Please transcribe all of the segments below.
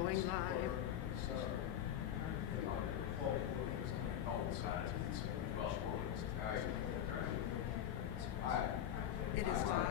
Going live. It is live.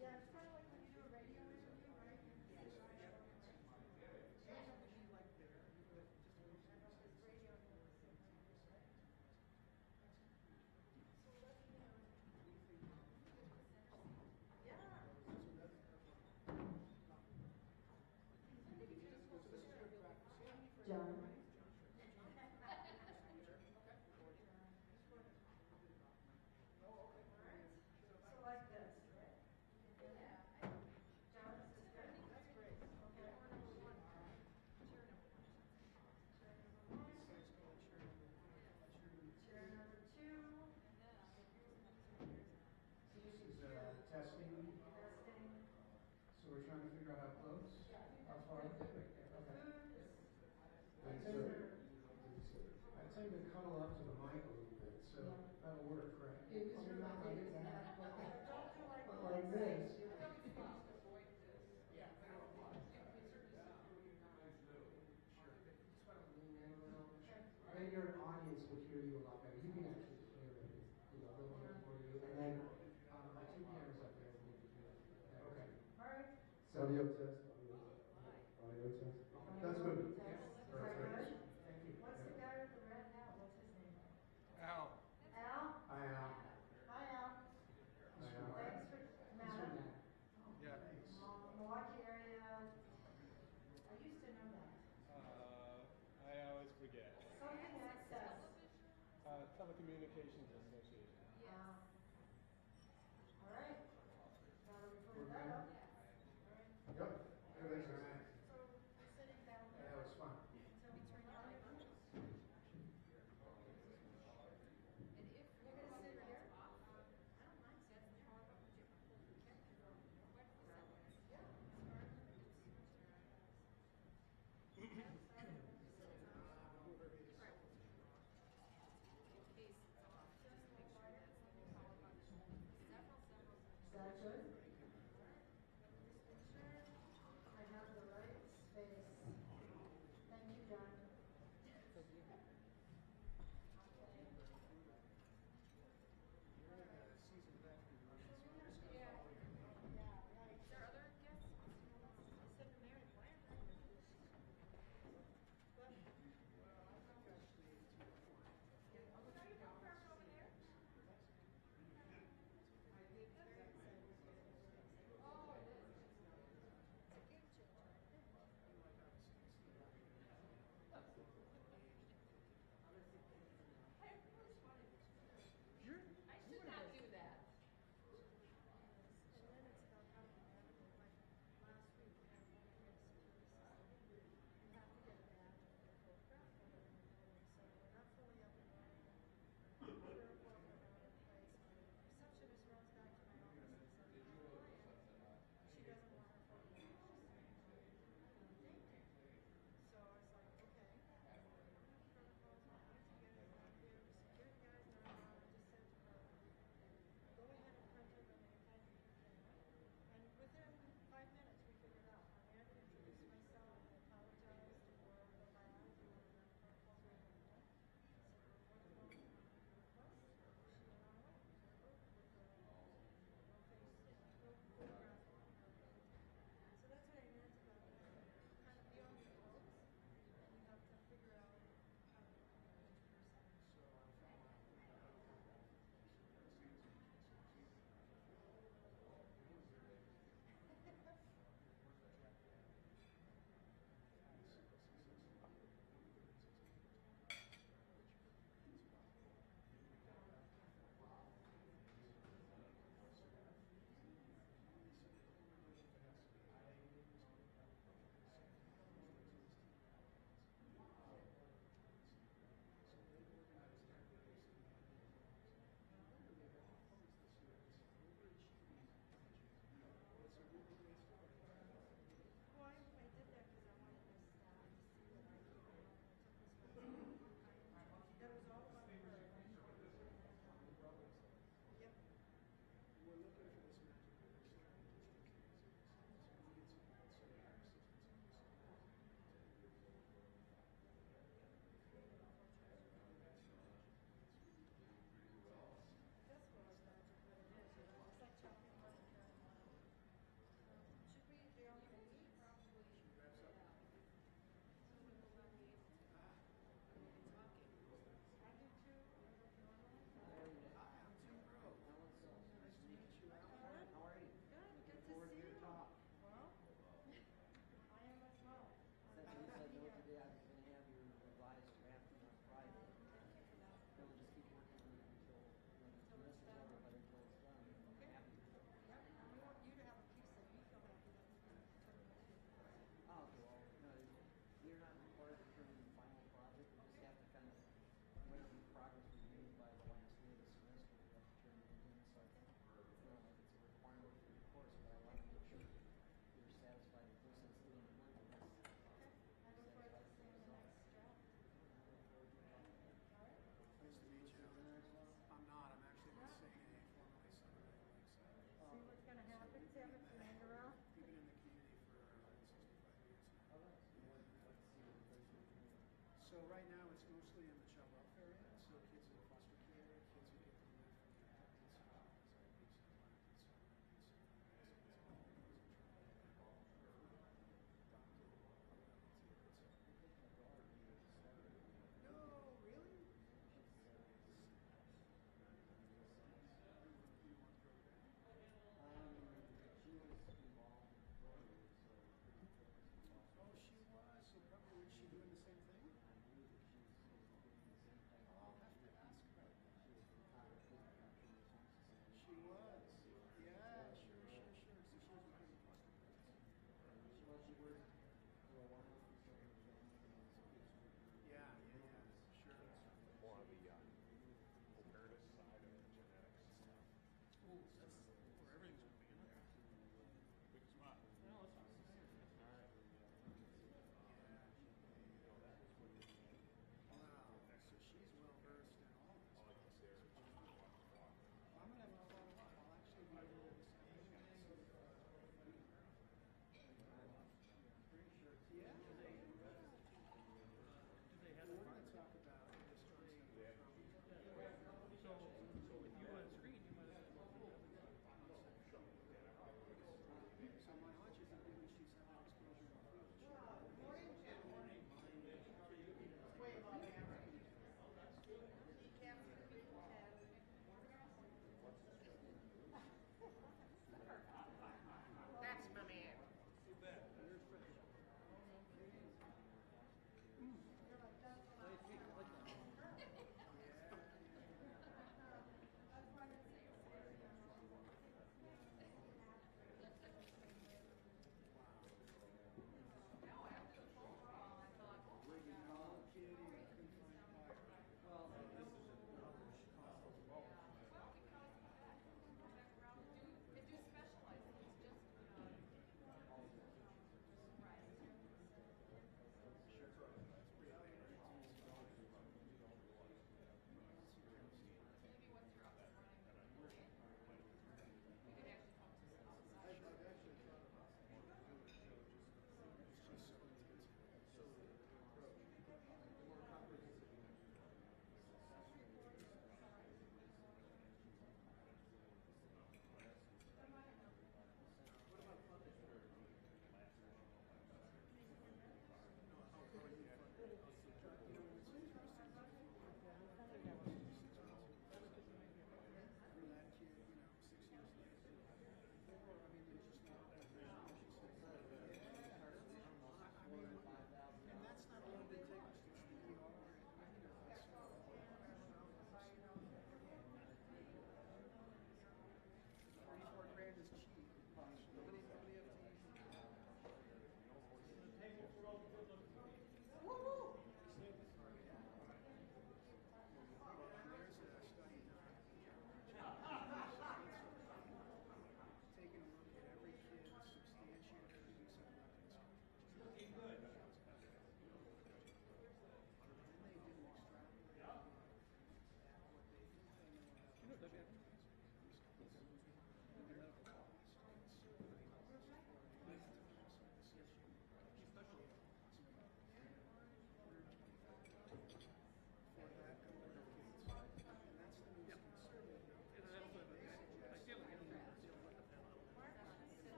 Yeah, it's kind of like when you do a radio interview, right? Yes. John. So like this, right? Yeah. John, this is good. That's great. Okay. Chair number two. So this is testing. Testing. So we're trying to figure out how close, how far. Okay. I'd say to cuddle up to the mic a little bit, so that'll work, right? It is not like that. Don't do Like this. Yeah. Just want to lean in a little. Then your audience will hear you a lot better. You can actually hear it, they'll hear it for you. And then the two cameras up there will make you hear it. Okay. All right. Audio test. Audio test. That's good. Test. Is that good? Thank you. What's the guy with the red hat? What's his name?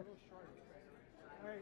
little short. All right.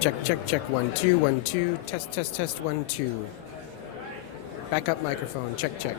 Check, check, check. 1, 2, 1, 2. Test, test, test. 1, 2. Backup microphone. Check, check.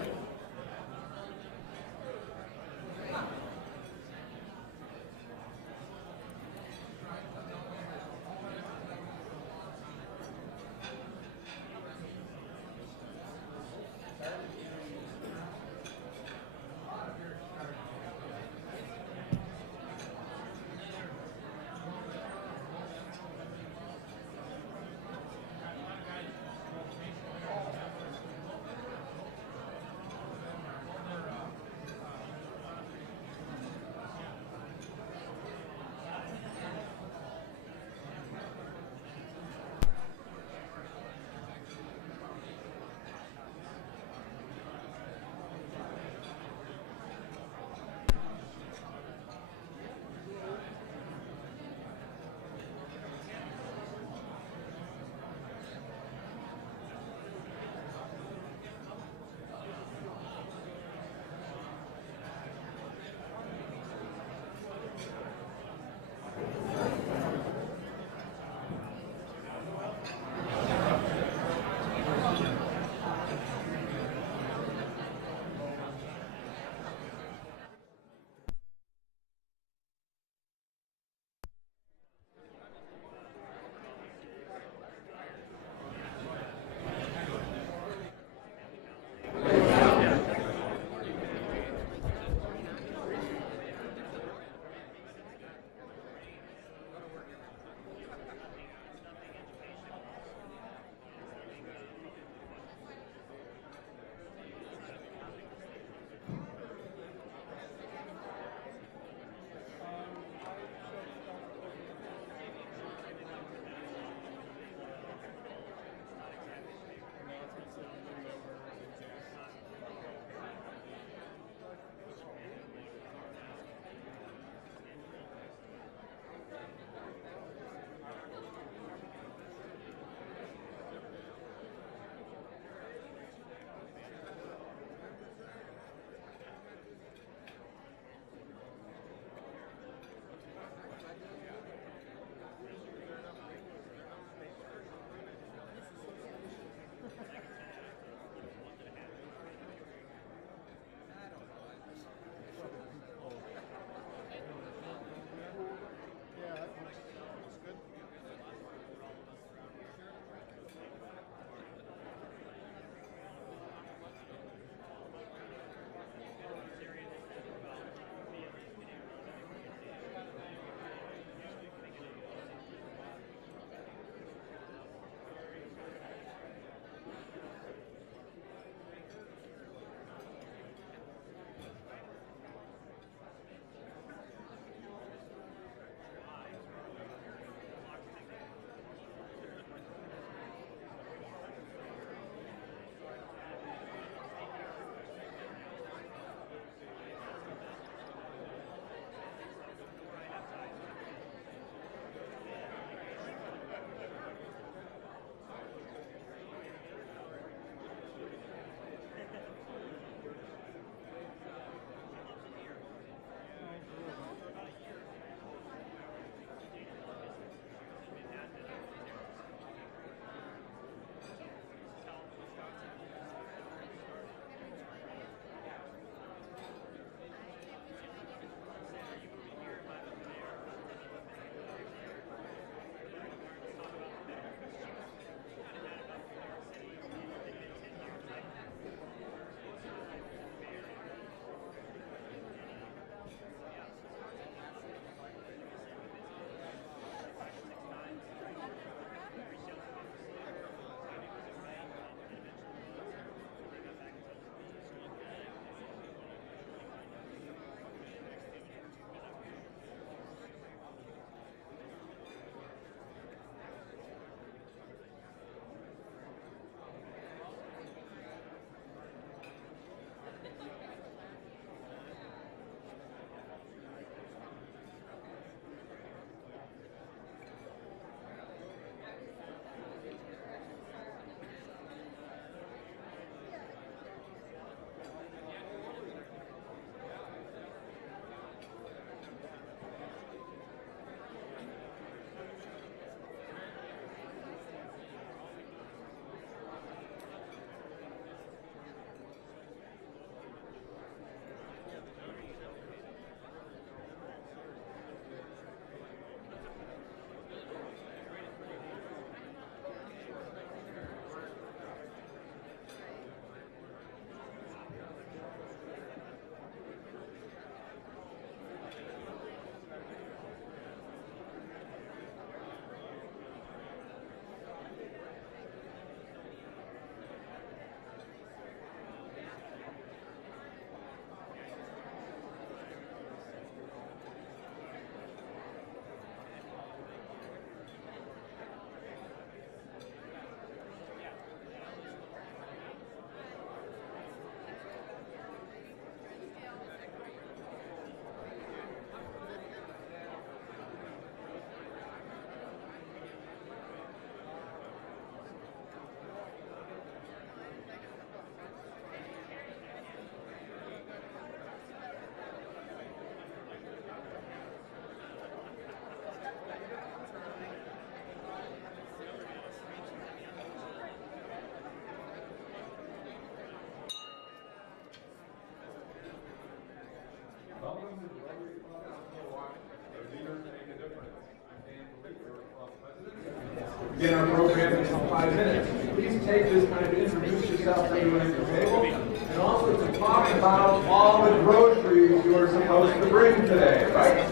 begin our program in 5 minutes. Please take this time to introduce yourself to everyone at the table, and also to talk about all the groceries you are supposed to bring today, right?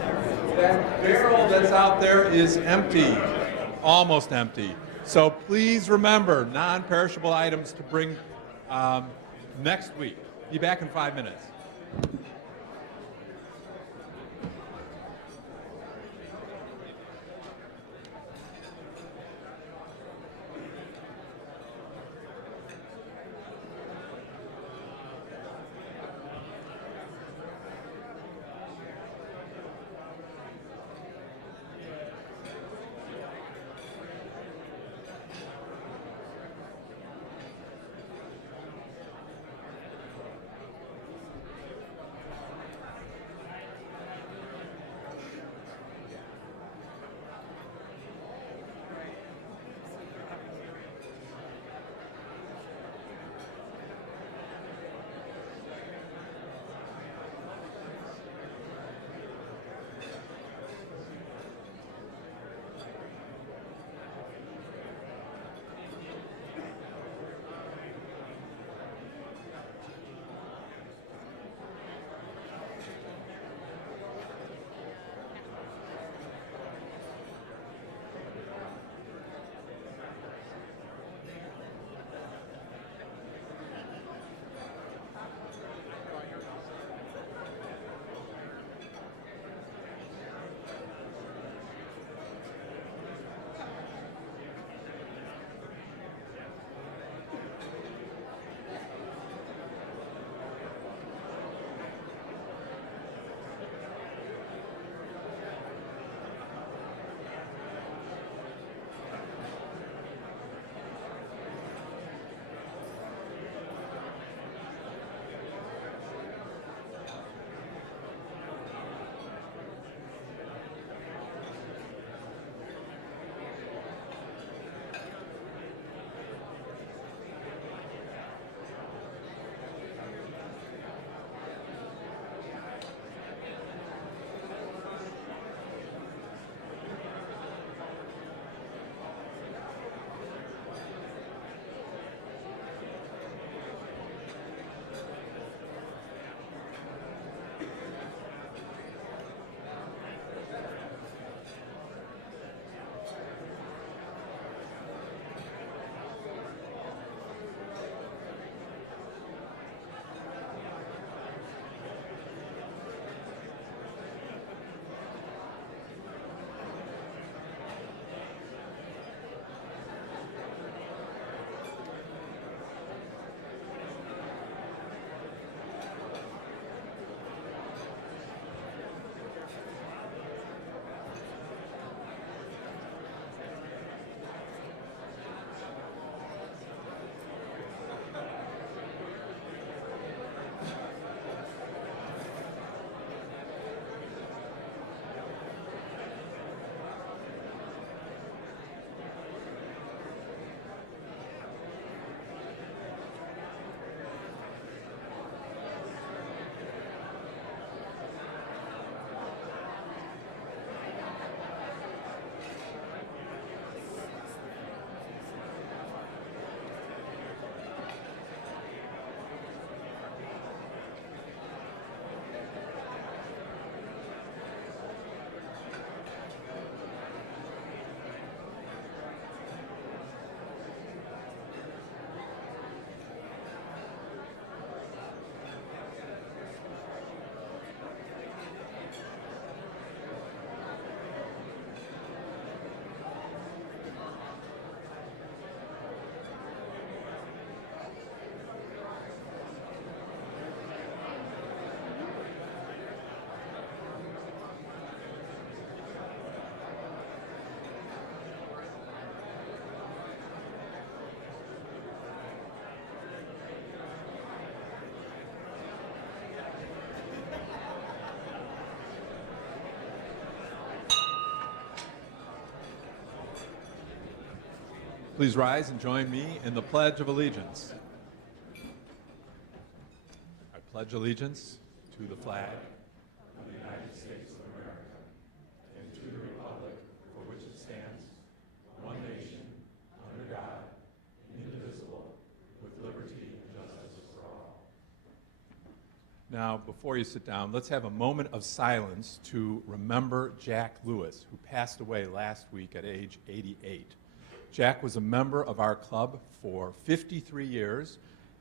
That barrel that's out there is empty, almost empty. So please remember non-perishable items to bring next week. Be back in 5 minutes. Please rise and join me in the Pledge of Allegiance. I pledge allegiance to the flag of the United States of America and to the republic for which it stands, one nation, Now, before you sit down, let's have a moment of silence to remember Jack Lewis, who passed away last week at age 88. Jack was a member of our club for 53 years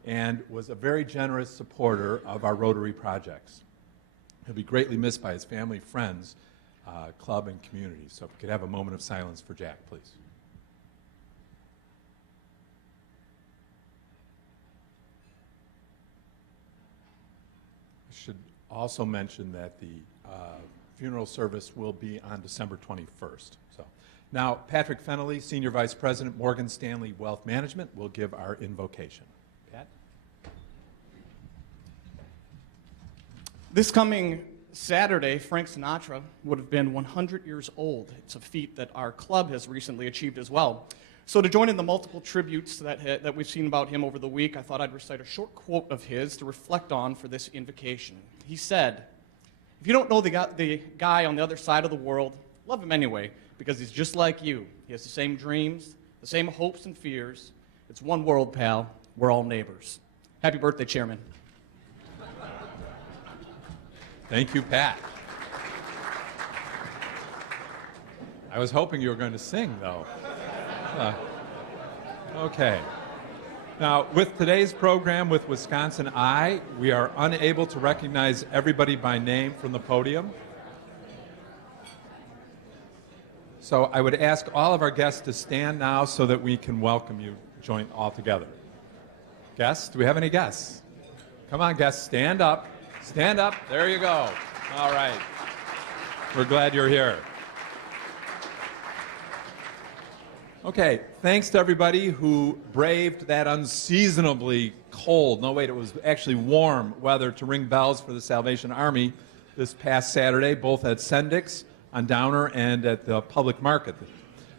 and was a very generous supporter of our Rotary projects. He'll be greatly missed by his family, friends, club, and community. So if we could have a moment of silence for Jack, please. I should also mention that the funeral service will be on December 21st. So now, Patrick Fennelly, Senior Vice President, Morgan Stanley Wealth Management, will give our invocation. Pat? This coming Saturday, Frank Sinatra would have been 100 years old. It's a feat that our club has recently achieved as well. So to join in the multiple tributes that we've seen about him over the week, I thought I'd recite a short quote of his to reflect on for this invocation. He said, "If you don't know the guy on the other side of the world, love him anyway, because he's just like you. He has the same dreams, the same hopes and fears. It's one world, pal. We're all neighbors." Happy birthday, Chairman. Thank you, Pat. I was hoping you were going to sing, though. Okay. Now, with today's program with WisconsinEye, we are unable to recognize everybody by name from the podium. So I would ask all of our guests to stand now so that we can welcome you joint all together. Guests? Do we have any guests? Come on, guests, stand up. Stand up. There you go. All right. We're glad you're here. Okay, thanks to everybody who braved that unseasonably cold, no wait, it was actually warm weather to ring bells for the Salvation Army this past Saturday, both at Sendik's on Downer and at the public market.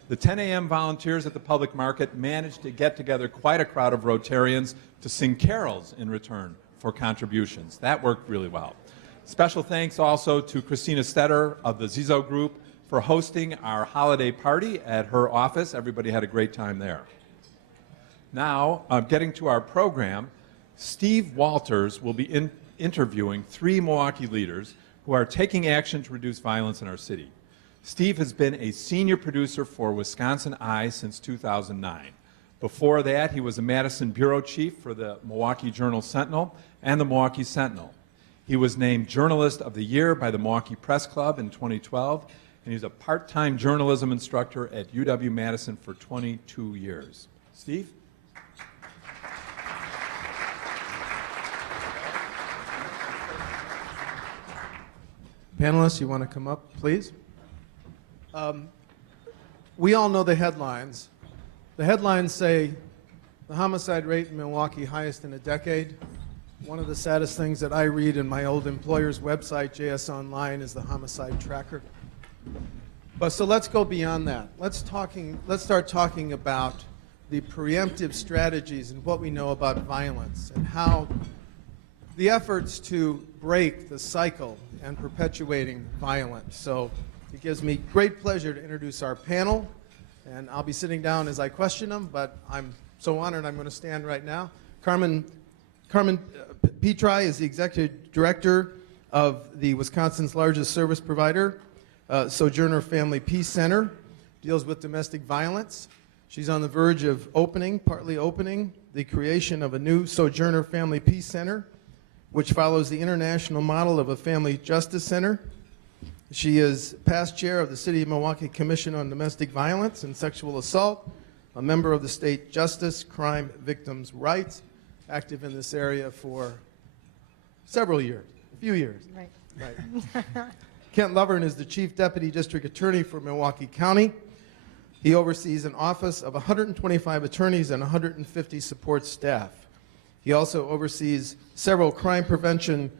The 10 a.m. volunteers at the public market managed to get together quite a crowd of Rotarians to sing carols in return for contributions. That worked really well. Special thanks also to Christina Stetter of the Zizo Group for hosting our holiday party at her office. Everybody had a great time there. Now, getting to our program, Steve Walters will be interviewing 3 Milwaukee leaders who are taking action to reduce violence in our city. Steve has been a senior producer for WisconsinEye since 2009. Before that, he was a Madison bureau chief for the Milwaukee Journal-Sentinel and the Milwaukee Sentinel. He was named Journalist of the Year by the Milwaukee Press Club in 2012, and he's a part-time journalism instructor at UW-Madison for 22 years. Steve? Panelists, you want to come up, please? We all know the headlines. The headlines say the homicide rate in Milwaukee highest in a decade. One of the saddest things that I read in my old employer's website, JS Online, is the homicide tracker. But so let's go beyond that. Let's start talking about the preemptive strategies and what we know about violence and how the efforts to break the cycle and perpetuating violence. So it gives me great pleasure to introduce our panel, and I'll be sitting down as I question them, but I'm so honored I'm going to stand right now. Carmen Pitre is the executive director of the Wisconsin's largest service provider, Sojourner Peace Center, deals with domestic violence. She's on the verge of partly opening, the creation of a new Sojourner Peace Center, which follows the international model of a family justice center. She is past chair of the City of Milwaukee Commission on Domestic Violence and Sexual Assault, a member of the State Justice Crime Victims' Rights, active in this area for several years, a few years. Right. Kent Lovern is the Chief Deputy District Attorney for Milwaukee County. He oversees an office of 125 attorneys and 150 support staff. He also oversees several crime prevention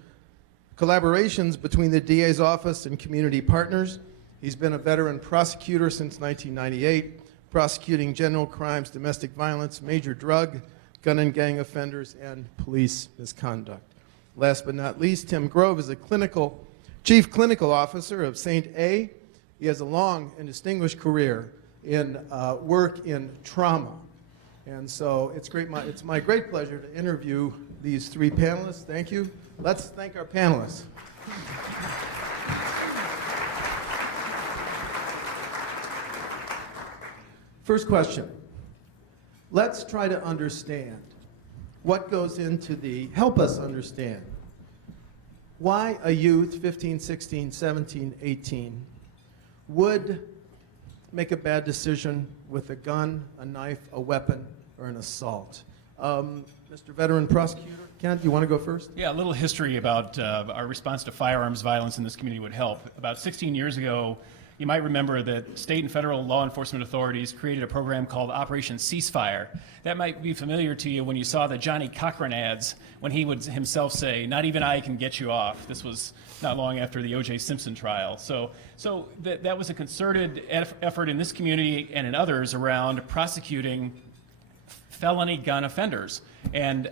collaborations between the DA's office and community partners. He's been a veteran prosecutor since 1998, prosecuting general crimes, domestic violence, major drug, gun and gang offenders, and police misconduct. Last but not least, Tim Grove is a Chief Clinical Officer of SaintA. He has a long and distinguished career in work in trauma. And so it's my great pleasure to interview these three panelists. Thank you. Let's thank our panelists. First question. Let's try to understand what goes into help us understand why a youth, 15, 16, 17, 18, would make a bad decision with a gun, a knife, a weapon, or an assault. Mr. Veteran Prosecutor, Kent, do you want to go first? Yeah, a little history about our response to firearms violence in this community would help. About 16 years ago, you might remember that state and federal law enforcement authorities created a program called Operation Ceasefire. That might be familiar to you when you saw the Johnny Cochran ads when he would himself say, "Not even I can get you off." This was not long after the O.J. Simpson trial. So that was a concerted effort in this community and in others around prosecuting felony gun offenders. And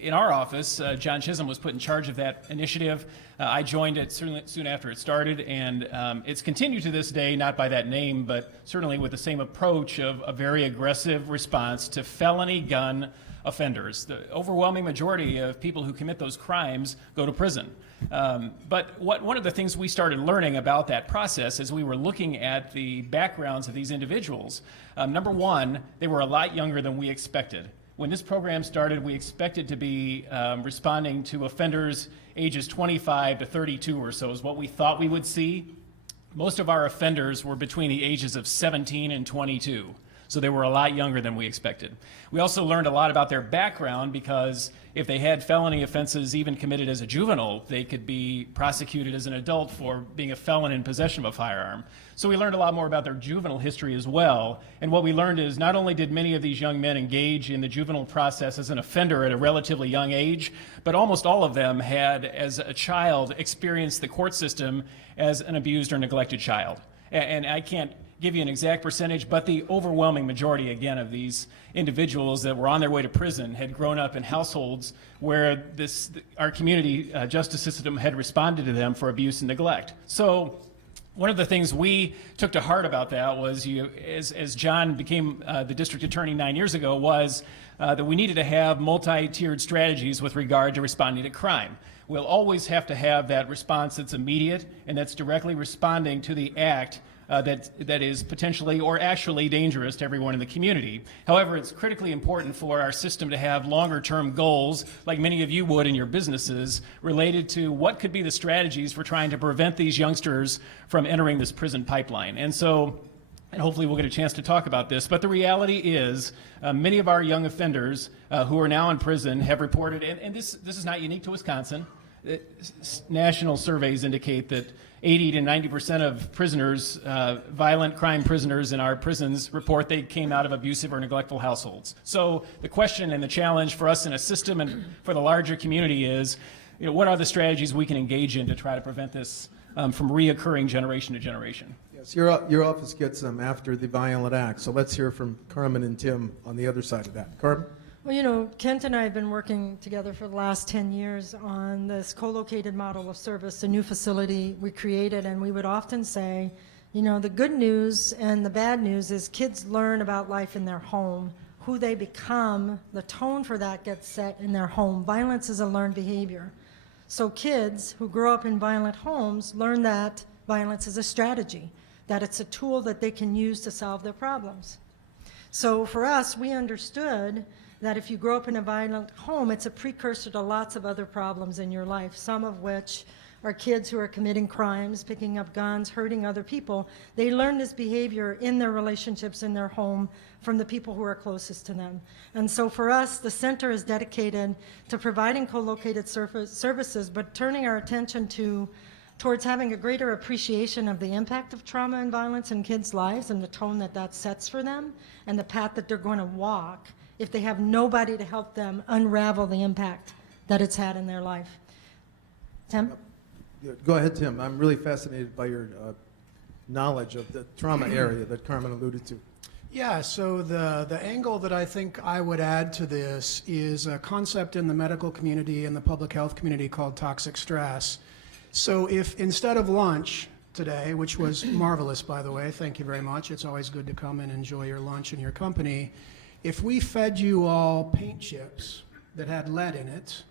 in our office, John Chisholm was put in charge of that initiative. I joined it soon after it started, and it's continued to this day, not by that name, but certainly with the same approach of a very aggressive response to felony gun offenders. The overwhelming majority of people who commit those crimes go to prison. But one of the things we started learning about that process as we were looking at the backgrounds of these individuals, number one, they were a lot younger than we expected. When this program started, we expected to be responding to offenders ages 25 to 32 or so is what we thought we would see. Most of our offenders were between the ages of 17 and 22. So they were a lot younger than we expected. We also learned a lot about their background because if they had felony offenses even committed as a juvenile, they could be prosecuted as an adult for being a felon in possession of a firearm. So we learned a lot more about their juvenile history as well. And what we learned is not only did many of these young men engage in the juvenile process as an offender at a relatively young age, but almost all of them had, as a child, experienced the court system as an abused or neglected child. And I can't give you an exact percentage, but the overwhelming majority, again, of these individuals that were on their way to prison had grown up in households where our community justice system had responded to them for abuse and neglect. So one of the things we took to heart about that was, as John became the district attorney 9 years ago, was that we needed to have multi-tiered strategies with regard to responding to crime. We'll always have to have that response that's immediate and that's directly responding to the act that is potentially or actually dangerous to everyone in the community. However, it's critically important for our system to have longer-term goals, like many of you would in your businesses, related to what could be the strategies for trying to prevent these youngsters from entering this prison pipeline. And hopefully we'll get a chance to talk about this, but the reality is many of our young offenders who are now in prison have reported, and this is not unique to Wisconsin, national surveys indicate that 80 to 90% of prisoners, violent crime prisoners in our prisons, report they came out of abusive or neglectful households. So the question and the challenge for us in a system and for the larger community is, what are the strategies we can engage in to try to prevent this from reoccurring generation to generation? Yes, your office gets them after the violent act. So let's hear from Carmen and Tim on the other side of that. Carmen? Well, Kent and I have been working together for the last 10 years on this co-located model of service, a new facility we created, and we would often say, the good news and the bad news is kids learn about life in their home. Who they become, the tone for that gets set in their home. Violence is a learned behavior. So kids who grow up in violent homes learn that violence is a strategy, that it's a tool that they can use to solve their problems. So for us, we understood that if you grow up in a violent home, it's a precursor to lots of other problems in your life, some of which are kids who are committing crimes, picking up guns, hurting other people. They learn this behavior in their relationships in their home from the people who are closest to them. And so for us, the center is dedicated to providing co-located services, but turning our attention towards having a greater appreciation of the impact of trauma and violence in kids' lives and the tone that sets for them and the path that they're going to walk if they have nobody to help them unravel the impact that it's had in their life. Tim? Go ahead, Tim. I'm really fascinated by your knowledge of the trauma area that Carmen alluded to. Yeah, so the angle that I think I would add to this is a concept in the medical community and the public health community called toxic stress. So if instead of lunch today, which was marvelous, by the way, thank you very much. It's always good to come and enjoy your lunch and your company. If we fed you all paint chips that had lead in it.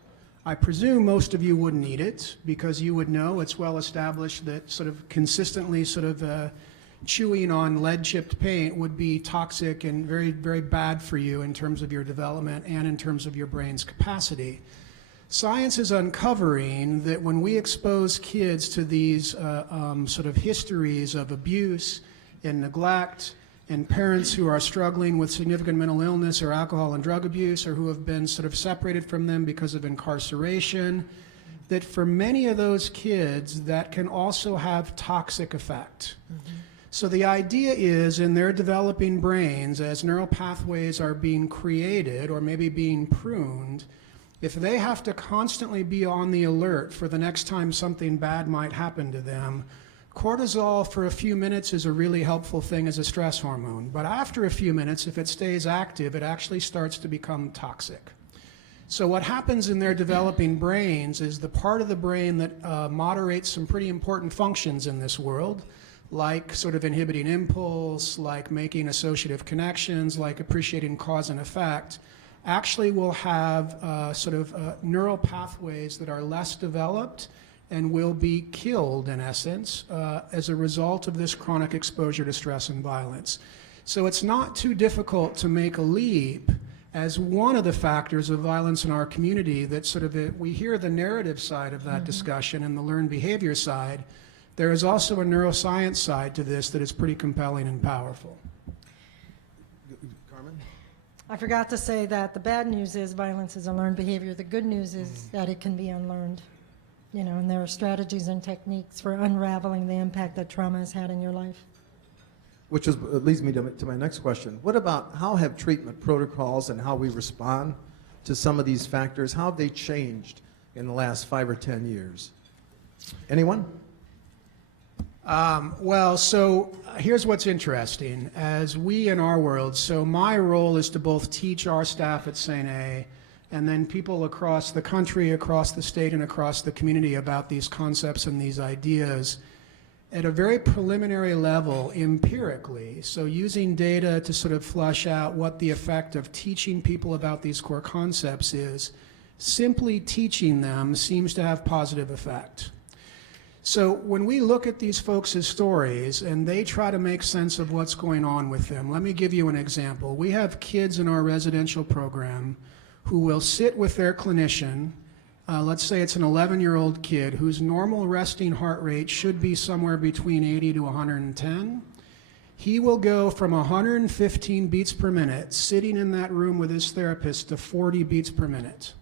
I presume most of you wouldn't eat it because you would know it's well established that sort of consistently chewing on lead-chipped paint would be toxic and very, very bad for you in terms of your development and in terms of your brain's capacity. Science is uncovering that when we expose kids to these sort of histories of abuse and neglect, and parents who are struggling with significant mental illness or alcohol and drug abuse, or who have been sort of separated from them because of incarceration, that for many of those kids, that can also have toxic effect. So the idea is, in their developing brains, as neural pathways are being created or maybe being pruned, if they have to constantly be on the alert for the next time something bad might happen to them, cortisol for a few minutes is a really helpful thing as a stress hormone. But after a few minutes, if it stays active, it actually starts to become toxic. So what happens in their developing brains is the part of the brain that moderates some pretty important functions in this world, like sort of inhibiting impulse, like making associative connections, like appreciating cause and effect, actually will have neural pathways that are less developed and will be killed, in essence, as a result of this chronic exposure to stress and violence. So it's not too difficult to make a leap as one of the factors of violence in our community that we hear the narrative side of that discussion and the learned behavior side. There is also a neuroscience side to this that is pretty compelling and powerful. Carmen? I forgot to say that the bad news is violence is a learned behavior. The good news is that it can be unlearned. And there are strategies and techniques for unraveling the impact that trauma has had in your life. Which leads me to my next question. What about how have treatment protocols and how we respond to some of these factors, how have they changed in the last 5 or 10 years? Anyone? Here's what's interesting. As we in our world, so my role is to both teach our staff at SaintA and then people across the country, across the state, and across the community about these concepts and these ideas at a very preliminary level empirically. So using data to sort of flush out what the effect of teaching people about these core concepts is, simply teaching them seems to have positive effect. So when we look at these folks' stories and they try to make sense of what's going on with them, let me give you an example. We have kids in our residential program who will sit with their clinician. Let's say it's an 11-year-old kid whose normal resting heart rate should be somewhere between 80 to 110. He will go from 115 beats per minute sitting in that room with his therapist to 40 beats per minute,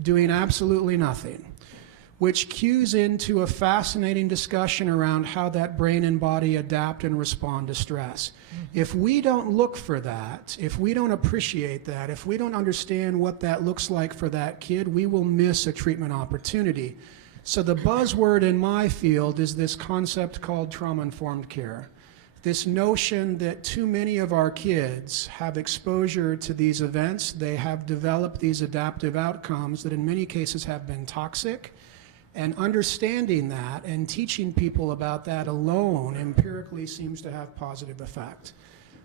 doing absolutely nothing, which cues into a fascinating discussion around how that brain and body adapt and respond to stress. If we don't look for that, if we don't appreciate that, if we don't understand what that looks like for that kid, we will miss a treatment opportunity. So the buzzword in my field is this concept called trauma-informed care. This notion that too many of our kids have exposure to these events, they have developed these adaptive outcomes that in many cases have been toxic. And understanding that and teaching people about that alone empirically seems to have positive effect.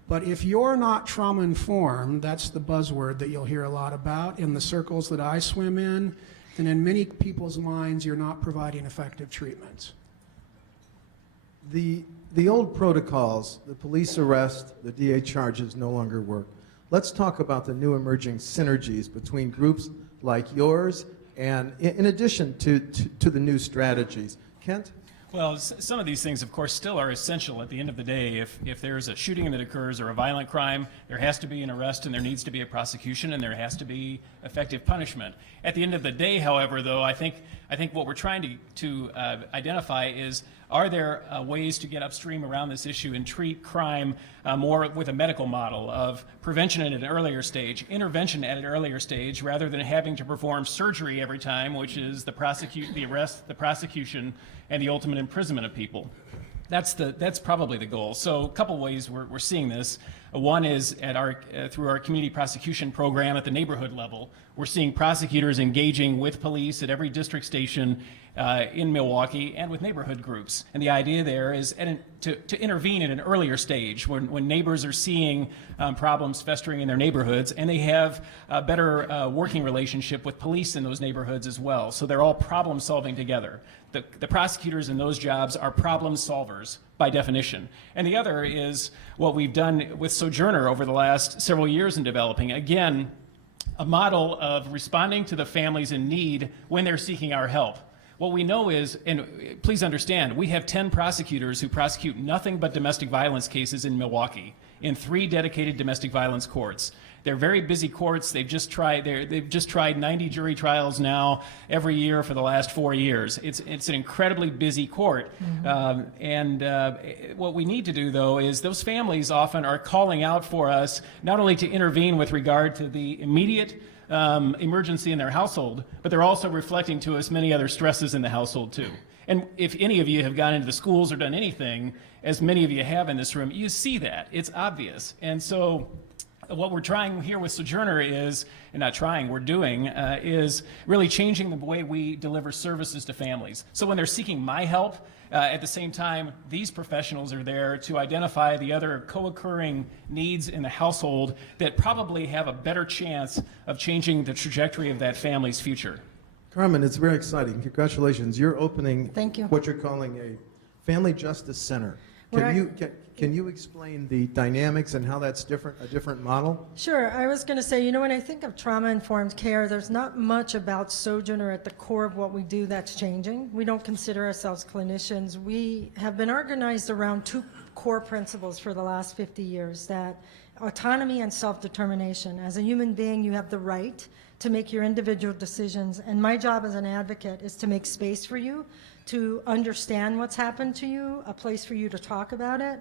But if you're not trauma-informed, that's the buzzword that you'll hear a lot about in the circles that I swim in, then in many people's minds, you're not providing effective treatment. The old protocols, the police arrest, the DA charges no longer work. Let's talk about the new emerging synergies between groups like yours and in addition to the new strategies. Kent? Well, some of these things, of course, still are essential at the end of the day. If there's a shooting that occurs or a violent crime, there has to be an arrest and there needs to be a prosecution and there has to be effective punishment. At the end of the day, however, though, I think what we're trying to identify is, are there ways to get upstream around this issue and treat crime more with a medical model of prevention at an earlier stage, intervention at an earlier stage, rather than having to perform surgery every time, which is the arrest, the prosecution, and the ultimate imprisonment of people? That's probably the goal. So a couple ways we're seeing this. One is at through our community prosecution program at the neighborhood level. We're seeing prosecutors engaging with police at every district station in Milwaukee and with neighborhood groups. And the idea there is to intervene at an earlier stage when neighbors are seeing problems festering in their neighborhoods, and they have a better working relationship with police in those neighborhoods as well. So they're all problem solving together. The prosecutors in those jobs are problem solvers by definition. And the other is what we've done with Sojourner over the last several years in developing, again, a model of responding to the families in need when they're seeking our help. What we know is, and please understand, we have 10 prosecutors who prosecute nothing but domestic violence cases in Milwaukee in 3 dedicated domestic violence courts. They're very busy courts. They've just tried 90 jury trials now every year for the last 4 years. It's an incredibly busy court. What we need to do, though, is those families often are calling out for us not only to intervene with regard to the immediate emergency in their household, but they're also reflecting to us many other stresses in the household, too. And if any of you have gone into the schools or done anything, as many of you have in this room, you see that. It's obvious. And so what we're trying here with Sojourner is, and not trying, we're doing, is really changing the way we deliver services to families. So when they're seeking my help, at the same time, these professionals are there to identify the other co-occurring needs in the household that probably have a better chance of changing the trajectory of that family's future. Carmen, it's very exciting. Congratulations. You're opening Thank you. what you're calling a Family Justice Center. Can you explain the dynamics and how that's a different model? Sure. I was going to say, when I think of trauma-informed care, there's not much about Sojourner at the core of what we do that's changing. We don't consider ourselves clinicians. We have been organized around 2 core principles for the last 50 years, that autonomy and self-determination. As a human being, you have the right to make your individual decisions, and my job as an advocate is to make space for you to understand what's happened to you, a place for you to talk about it,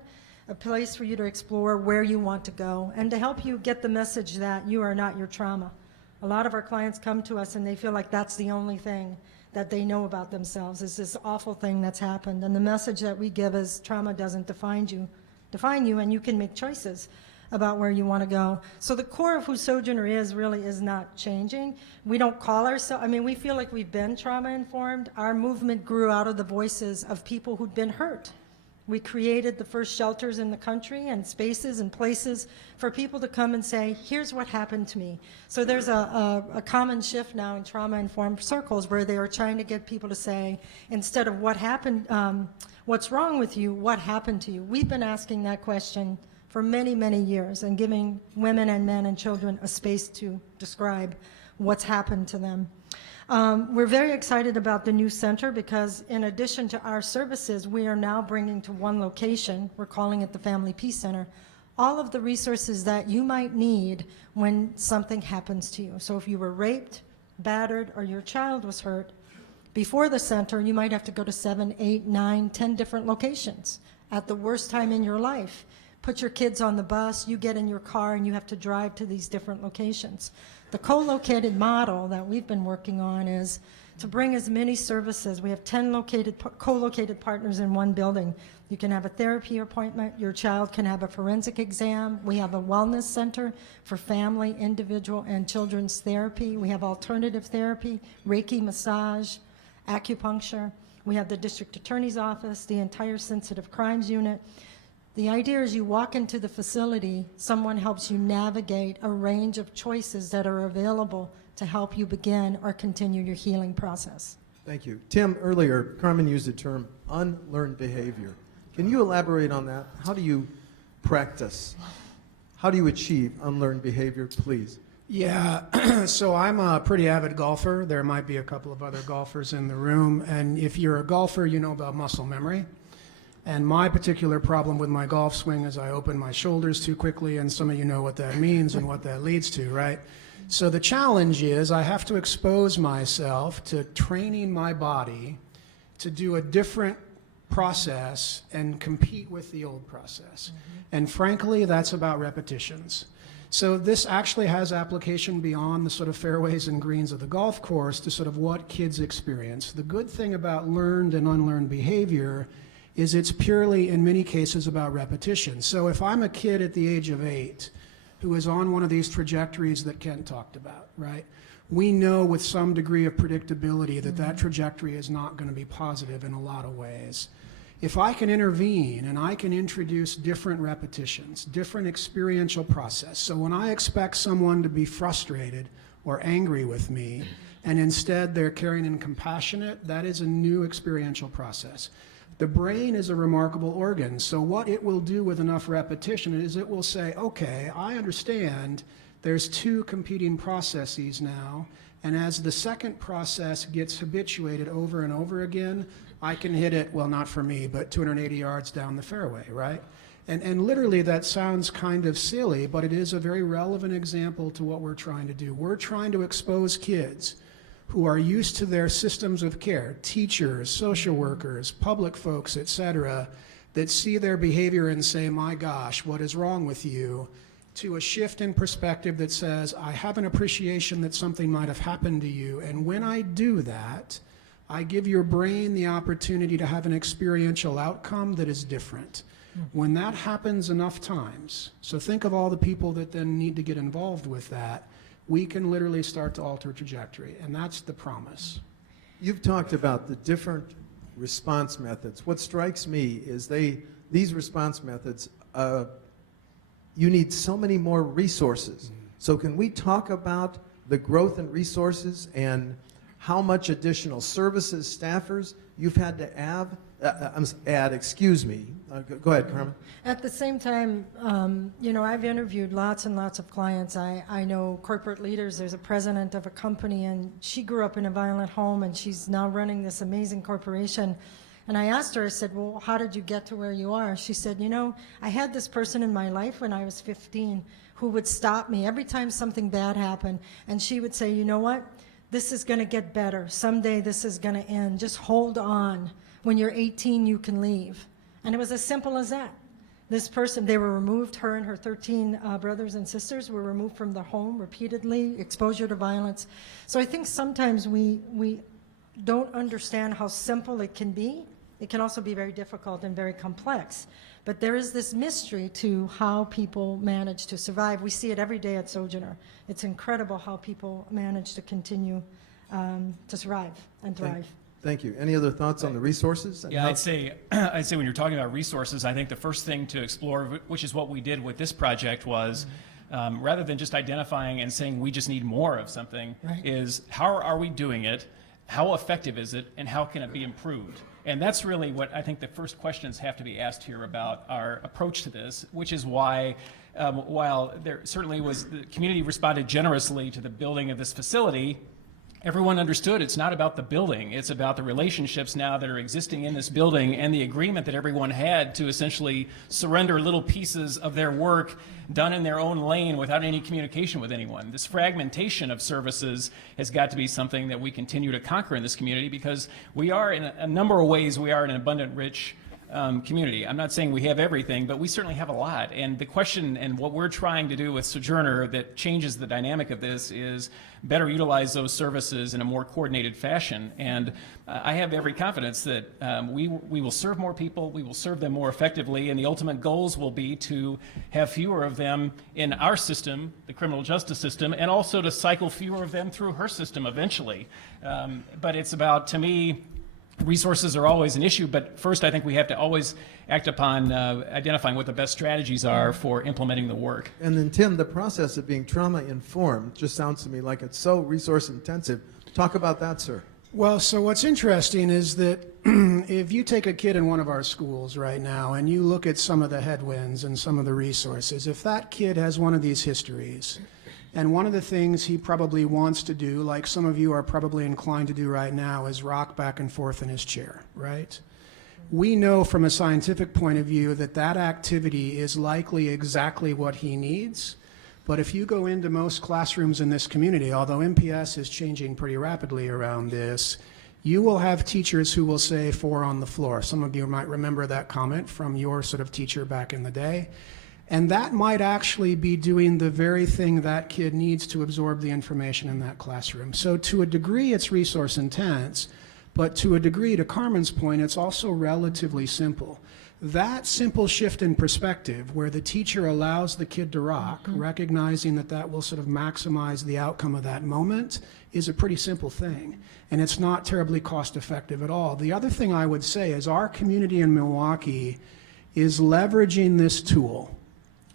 a place for you to explore where you want to go, and to help you get the message that you are not your trauma. A lot of our clients come to us and they feel like that's the only thing that they know about themselves, is this awful thing that's happened. And the message that we give is trauma doesn't define you, and you can make choices about where you want to go. So the core of who Sojourner is really is not changing. We don't call ourselves, we feel like we've been trauma informed. Our movement grew out of the voices of people who'd been hurt. We created the first shelters in the country and spaces and places for people to come and say, here's what happened to me. So there's a common shift now in trauma-informed circles where they are trying to get people to say, instead of what happened, what's wrong with you, what happened to you? We've been asking that question for many, many years and giving women and men and children a space to describe what's happened to them. We're very excited about the new center because in addition to our services, we are now bringing to one location, we're calling it the Family Peace Center, all of the resources that you might need when something happens to you. So if you were raped, battered, or your child was hurt, before the center, you might have to go to 7, 8, 9, 10 different locations at the worst time in your life. Put your kids on the bus, you get in your car, and you have to drive to these different locations. The co-located model that we've been working on is to bring as many services. We have 10 co-located partners in one building. You can have a therapy appointment, your child can have a forensic exam. We have a wellness center for family, individual, and children's therapy. We have alternative therapy, Reiki massage, acupuncture. We have the district attorney's office, the entire sensitive crimes unit. The idea is you walk into the facility, someone helps you navigate a range of choices that are available to help you begin or continue your healing process. Thank you. Tim, earlier, Carmen used the term unlearned behavior. Can you elaborate on that? How do you practice? How do you achieve unlearned behavior, please? Yeah, so I'm a pretty avid golfer. There might be a couple of other golfers in the room, and if you're a golfer, you know about muscle memory. And my particular problem with my golf swing is I open my shoulders too quickly, and some of you know what that means and what that leads to, right? So the challenge is I have to expose myself to training my body to do a different process and compete with the old process. And frankly, that's about repetitions. So this actually has application beyond the sort of fairways and greens of the golf course to sort of what kids experience. The good thing about learned and unlearned behavior is it's purely, in many cases, about repetition. So if I'm a kid at the age of 8 who is on one of these trajectories that Kent talked about, right? We know with some degree of predictability that that trajectory is not going to be positive in a lot of ways. If I can intervene and I can introduce different repetitions, different experiential process. So when I expect someone to be frustrated or angry with me, and instead they're caring and compassionate, that is a new experiential process. The brain is a remarkable organ, so what it will do with enough repetition is it will say, okay, I understand there's two competing processes now, and as the second process gets habituated over and over again, I can hit it, well, not for me, but 280 yards down the fairway, right? And literally that sounds kind of silly, but it is a very relevant example to what we're trying to do. We're trying to expose kids who are used to their systems of care, teachers, social workers, public folks, etc., that see their behavior and say, my gosh, what is wrong with you? To a shift in perspective that says, I have an appreciation that something might have happened to you, and when I do that, I give your brain the opportunity to have an experiential outcome that is different. When that happens enough times, so think of all the people that then need to get involved with that, we can literally start to alter trajectory, and that's the promise. You've talked about the different response methods. What strikes me is these response methods, you need so many more resources. So can we talk about the growth in resources and how much additional services, staffers you've had to add? Excuse me. Go ahead, Carmen. At the same time, you know, I've interviewed lots and lots of clients. I know corporate leaders. There's a president of a company, and she grew up in a violent home, and she's now running this amazing corporation. And I asked her, I said, well, how did you get to where you are? She said, you know, I had this person in my life when I was 15 who would stop me every time something bad happened, and she would say, you know what? This is going to get better. Someday this is going to end. Just hold on. When you're 18, you can leave. And it was as simple as that. This person, they were removed, her and her 13 brothers and sisters were removed from their home repeatedly, exposure to violence. So I think sometimes we don't understand how simple it can be. It can also be very difficult and very complex. But there is this mystery to how people manage to survive. We see it every day at Sojourner. It's incredible how people manage to continue to survive and thrive. Thank you. Any other thoughts on the resources? Yeah, I'd say when you're talking about resources, I think the first thing to explore, which is what we did with this project, was rather than just identifying and saying we just need more of something, is how are we doing it, how effective is it, and how can it be improved? And that's really what I think the first questions have to be asked here about our approach to this, which is why, while there certainly was, the community responded generously to the building of this facility, everyone understood it's not about the building, it's about the relationships now that are existing in this building and the agreement that everyone had to essentially surrender little pieces of their work done in their own lane without any communication with anyone. This fragmentation of services has got to be something that we continue to conquer in this community, because we are, in a number of ways, we are an abundant, rich community. I'm not saying we have everything, but we certainly have a lot. And the question, and what we're trying to do with Sojourner that changes the dynamic of this, is better utilize those services in a more coordinated fashion. And I have every confidence that we will serve more people, we will serve them more effectively, and the ultimate goals will be to have fewer of them in our system, the criminal justice system, and also to cycle fewer of them through her system eventually. But it's about, to me, resources are always an issue, but first I think we have to always act upon identifying what the best strategies are for implementing the work. And then, Tim, the process of being trauma-informed just sounds to me like it's so resource-intensive. Talk about that, sir. Well, so what's interesting is that if you take a kid in one of our schools right now and you look at some of the headwinds and some of the resources, if that kid has one of these histories, and one of the things he probably wants to do, like some of you are probably inclined to do right now, is rock back and forth in his chair, right? We know from a scientific point of view that that activity is likely exactly what he needs. But if you go into most classrooms in this community, although MPS is changing pretty rapidly around this, you will have teachers who will say 4 on the floor. Some of you might remember that comment from your sort of teacher back in the day. And that might actually be doing the very thing that kid needs to absorb the information in that classroom. So to a degree, it's resource intense, But to a degree, to Carmen's point, it's also relatively simple. That simple shift in perspective, where the teacher allows the kid to rock, recognizing that that will sort of maximize the outcome of that moment, is a pretty simple thing. And it's not terribly cost effective at all. The other thing I would say is our community in Milwaukee is leveraging this tool,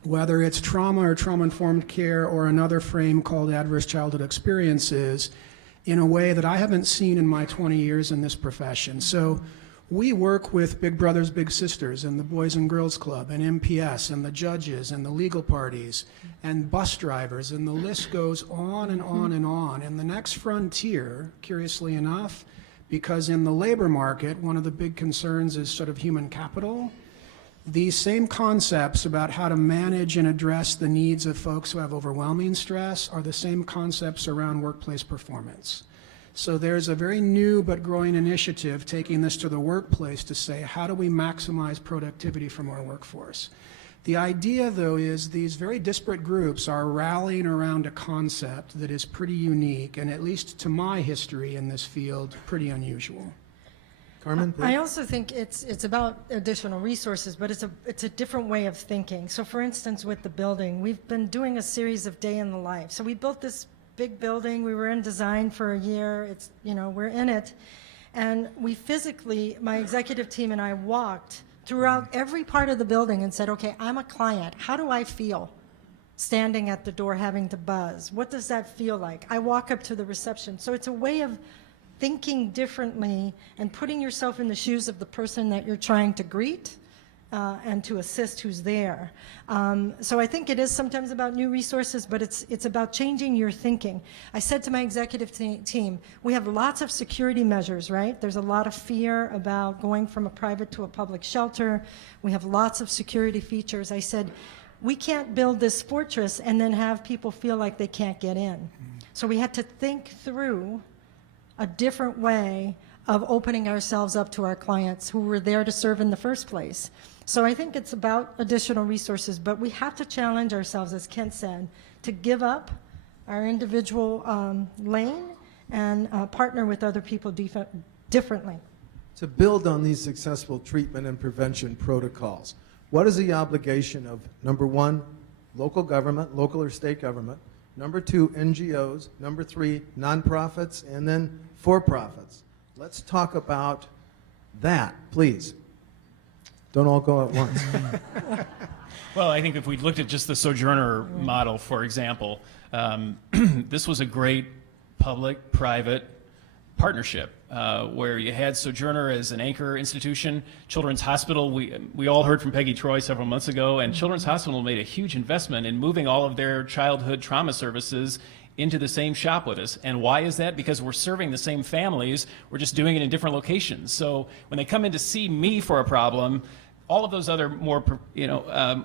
whether it's trauma or trauma-informed care or another frame called adverse childhood experiences, in a way that I haven't seen in my 20 years in this profession. So we work with Big Brothers Big Sisters and the Boys and Girls Club and MPS and the judges and the legal parties and bus drivers, and the list goes on and on and on. And the next frontier, curiously enough, because in the labor market, one of the big concerns is sort of human capital, these same concepts about how to manage and address the needs of folks who have overwhelming stress are the same concepts around workplace performance. So there's a very new but growing initiative taking this to the workplace to say, how do we maximize productivity from our workforce? The idea, though, is these very disparate groups are rallying around a concept that is pretty unique, and at least to my history in this field, pretty unusual. Carmen, please. I also think it's about additional resources, but it's a different way of thinking. So for instance, with the building, we've been doing a series of day in the life. So we built this big building. We were in design for a year. It's, you know, we're in it. And we physically, my executive team and I walked throughout every part of the building and said, okay, I'm a client. How do I feel standing at the door having to buzz? What does that feel like? I walk up to the reception. So it's a way of thinking differently and putting yourself in the shoes of the person that you're trying to greet and to assist who's there. So I think it is sometimes about new resources, but it's about changing your thinking. I said to my executive team, we have lots of security measures, right? There's a lot of fear about going from a private to a public shelter. We have lots of security features. I said, we can't build this fortress and then have people feel like they can't get in. So we had to think through a different way of opening ourselves up to our clients who were there to serve in the first place. So I think it's about additional resources, but we have to challenge ourselves, as Kent said, to give up our individual lane and partner with other people differently. To build on these successful treatment and prevention protocols, what is the obligation of, number one, local government, local or state government, number two, NGOs, number three, nonprofits, and then for-profits? Let's talk about that, please. Don't all go at once. Well, I think if we looked at just the Sojourner model, for example, this was a great public-private partnership where you had Sojourner as an anchor institution. Children's Hospital, we all heard from Peggy Troy several months ago, and Children's Hospital made a huge investment in moving all of their childhood trauma services into the same shop with us. And why is that? Because we're serving the same families, we're just doing it in different locations. So when they come in to see me for a problem, all of those other more,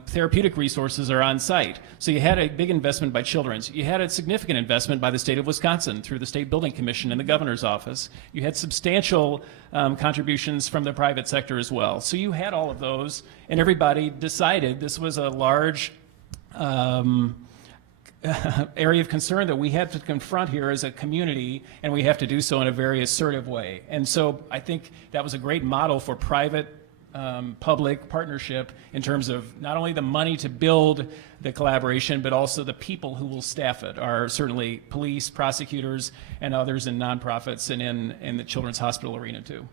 therapeutic resources are on site. So you had a big investment by Children's. You had a significant investment by the state of Wisconsin through the State Building Commission and the governor's office. You had substantial contributions from the private sector as well. So you had all of those, and everybody decided this was a large area of concern that we have to confront here as a community, and we have to do so in a very assertive way. And so I think that was a great model for private public partnership in terms of not only the money to build the collaboration, but also the people who will staff it are certainly police, prosecutors, and others in nonprofits and in the Children's Hospital arena too.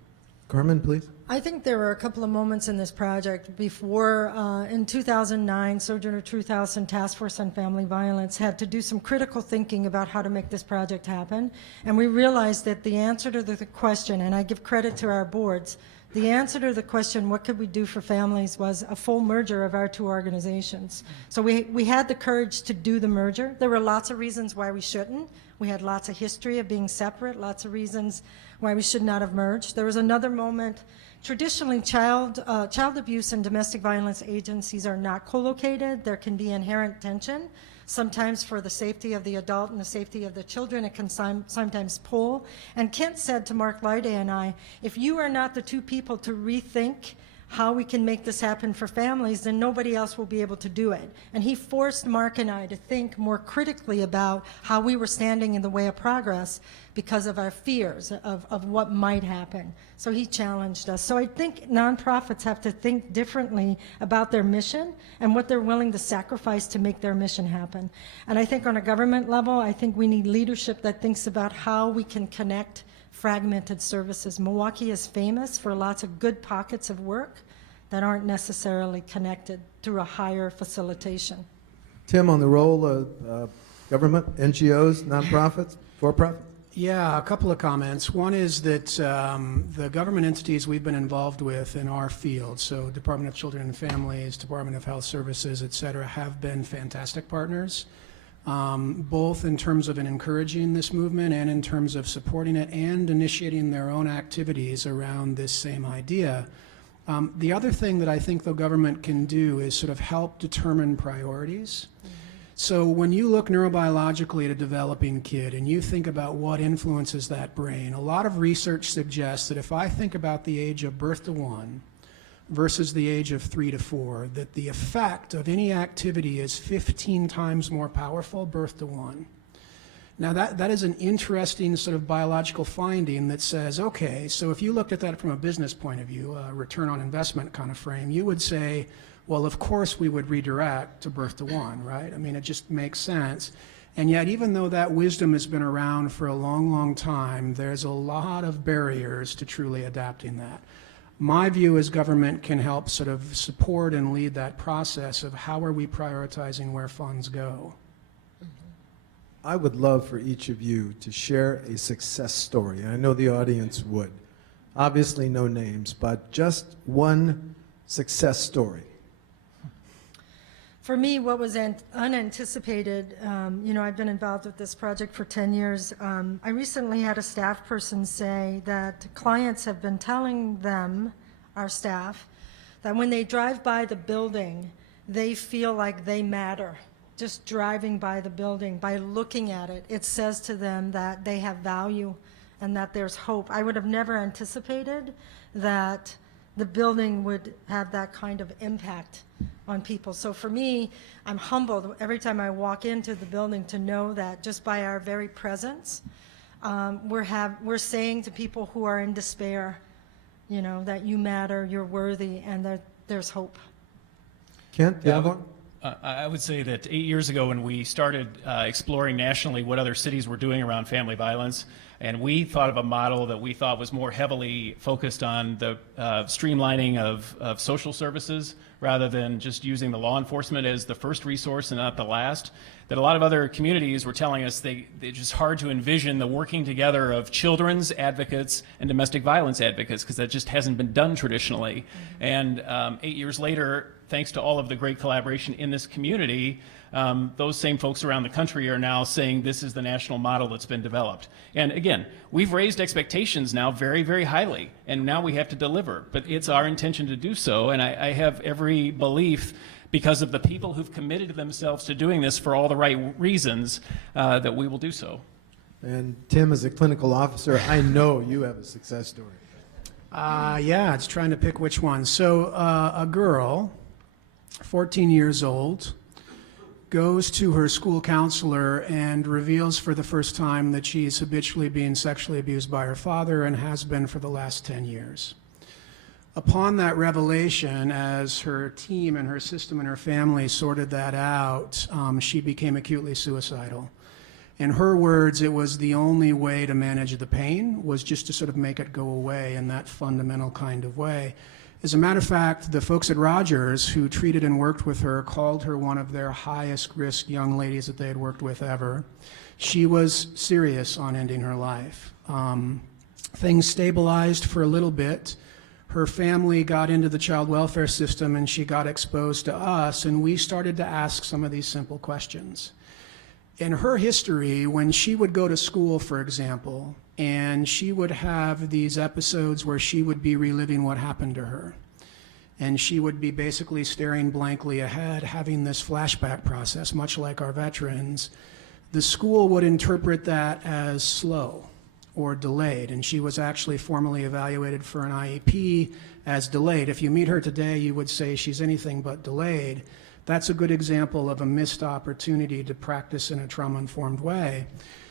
Carmen, please. I think there were a couple of moments in this project before, in 2009, Sojourner Truth House and Task Force on Family Violence had to do some critical thinking about how to make this project happen. And we realized that the answer to the question, and I give credit to our boards, the answer to the question, what could we do for families, was a full merger of our two organizations. So we had the courage to do the merger. There were lots of reasons why we shouldn't. We had lots of history of being separate, lots of reasons why we should not have merged. There was another moment. Traditionally, child abuse and domestic violence agencies are not co-located. There can be inherent tension. Sometimes for the safety of the adult and the safety of the children, it can sometimes pull. And Kent said to Mark Lyday and I, if you are not the two people to rethink how we can make this happen for families, then nobody else will be able to do it. And he forced Mark and I to think more critically about how we were standing in the way of progress because of our fears of what might happen. So he challenged us. So I think nonprofits have to think differently about their mission and what they're willing to sacrifice to make their mission happen. And I think on a government level, I think we need leadership that thinks about how we can connect fragmented services. Milwaukee is famous for lots of good pockets of work that aren't necessarily connected through a higher facilitation. Tim, on the role of government, NGOs, nonprofits, for-profit? Yeah, a couple of comments. One is that the government entities we've been involved with in our field, so Department of Children and Families, Department of Health Services, et cetera, have been fantastic partners, both in terms of encouraging this movement and in terms of supporting it and initiating their own activities around this same idea. The other thing that I think the government can do is sort of help determine priorities. So when you look neurobiologically at a developing kid and you think about what influences that brain, a lot of research suggests that if I think about the age of birth to 1 versus the age of 3 to 4, that the effect of any activity is 15 times more powerful birth to 1. Now that is an interesting sort of biological finding that says, okay, so if you looked at that from a business point of view, a return on investment kind of frame, you would say, well, of course we would redirect to birth to 1, right? I mean, it just makes sense. And yet, even though that wisdom has been around for a long, long time, there's a lot of barriers to truly adapting that. My view is government can help sort of support and lead that process of how are we prioritizing where funds go. I would love for each of you to share a success story. I know the audience would. Obviously no names, but just one success story. For me, what was unanticipated, I've been involved with this project for 10 years. I recently had a staff person say that clients have been telling them, our staff, that when they drive by the building, they feel like they matter. Just driving by the building, by looking at it, it says to them that they have value and that there's hope. I would have never anticipated that the building would have that kind of impact on people. So for me, I'm humbled every time I walk into the building to know that just by our very presence, we're saying to people who are in despair, that you matter, you're worthy, and that there's hope. Kent, do you have one? I would say that 8 years ago when we started exploring nationally what other cities were doing around family violence, and we thought of a model that we thought was more heavily focused on the streamlining of social services rather than just using the law enforcement as the first resource and not the last, that a lot of other communities were telling us it's just hard to envision the working together of children's advocates and domestic violence advocates because that just hasn't been done traditionally. And 8 years later, thanks to all of the great collaboration in this community, those same folks around the country are now saying this is the national model that's been developed. And again, we've raised expectations now very, very highly, and now we have to deliver. But it's our intention to do so, and I have every belief, because of the people who've committed themselves to doing this for all the right reasons, that we will do so. And Tim, as a clinical officer, I know you have a success story. Yeah, it's trying to pick which one. So a girl, 14 years old, goes to her school counselor and reveals for the first time that she's habitually being sexually abused by her father and has been for the last 10 years. Upon that revelation, as her team and her system and her family sorted that out, she became acutely suicidal. In her words, it was the only way to manage the pain, was just to sort of make it go away in that fundamental kind of way. As a matter of fact, the folks at Rogers who treated and worked with her called her one of their highest risk young ladies that they had worked with ever. She was serious on ending her life. Things stabilized for a little bit. Her family got into the child welfare system and she got exposed to us, and we started to ask some of these simple questions. In her history, when she would go to school, for example, and she would have these episodes where she would be reliving what happened to her, and she would be basically staring blankly ahead, having this flashback process, much like our veterans, the school would interpret that as slow or delayed, and she was actually formally evaluated for an IEP as delayed. If you meet her today, you would say she's anything but delayed. That's a good example of a missed opportunity to practice in a trauma-informed way.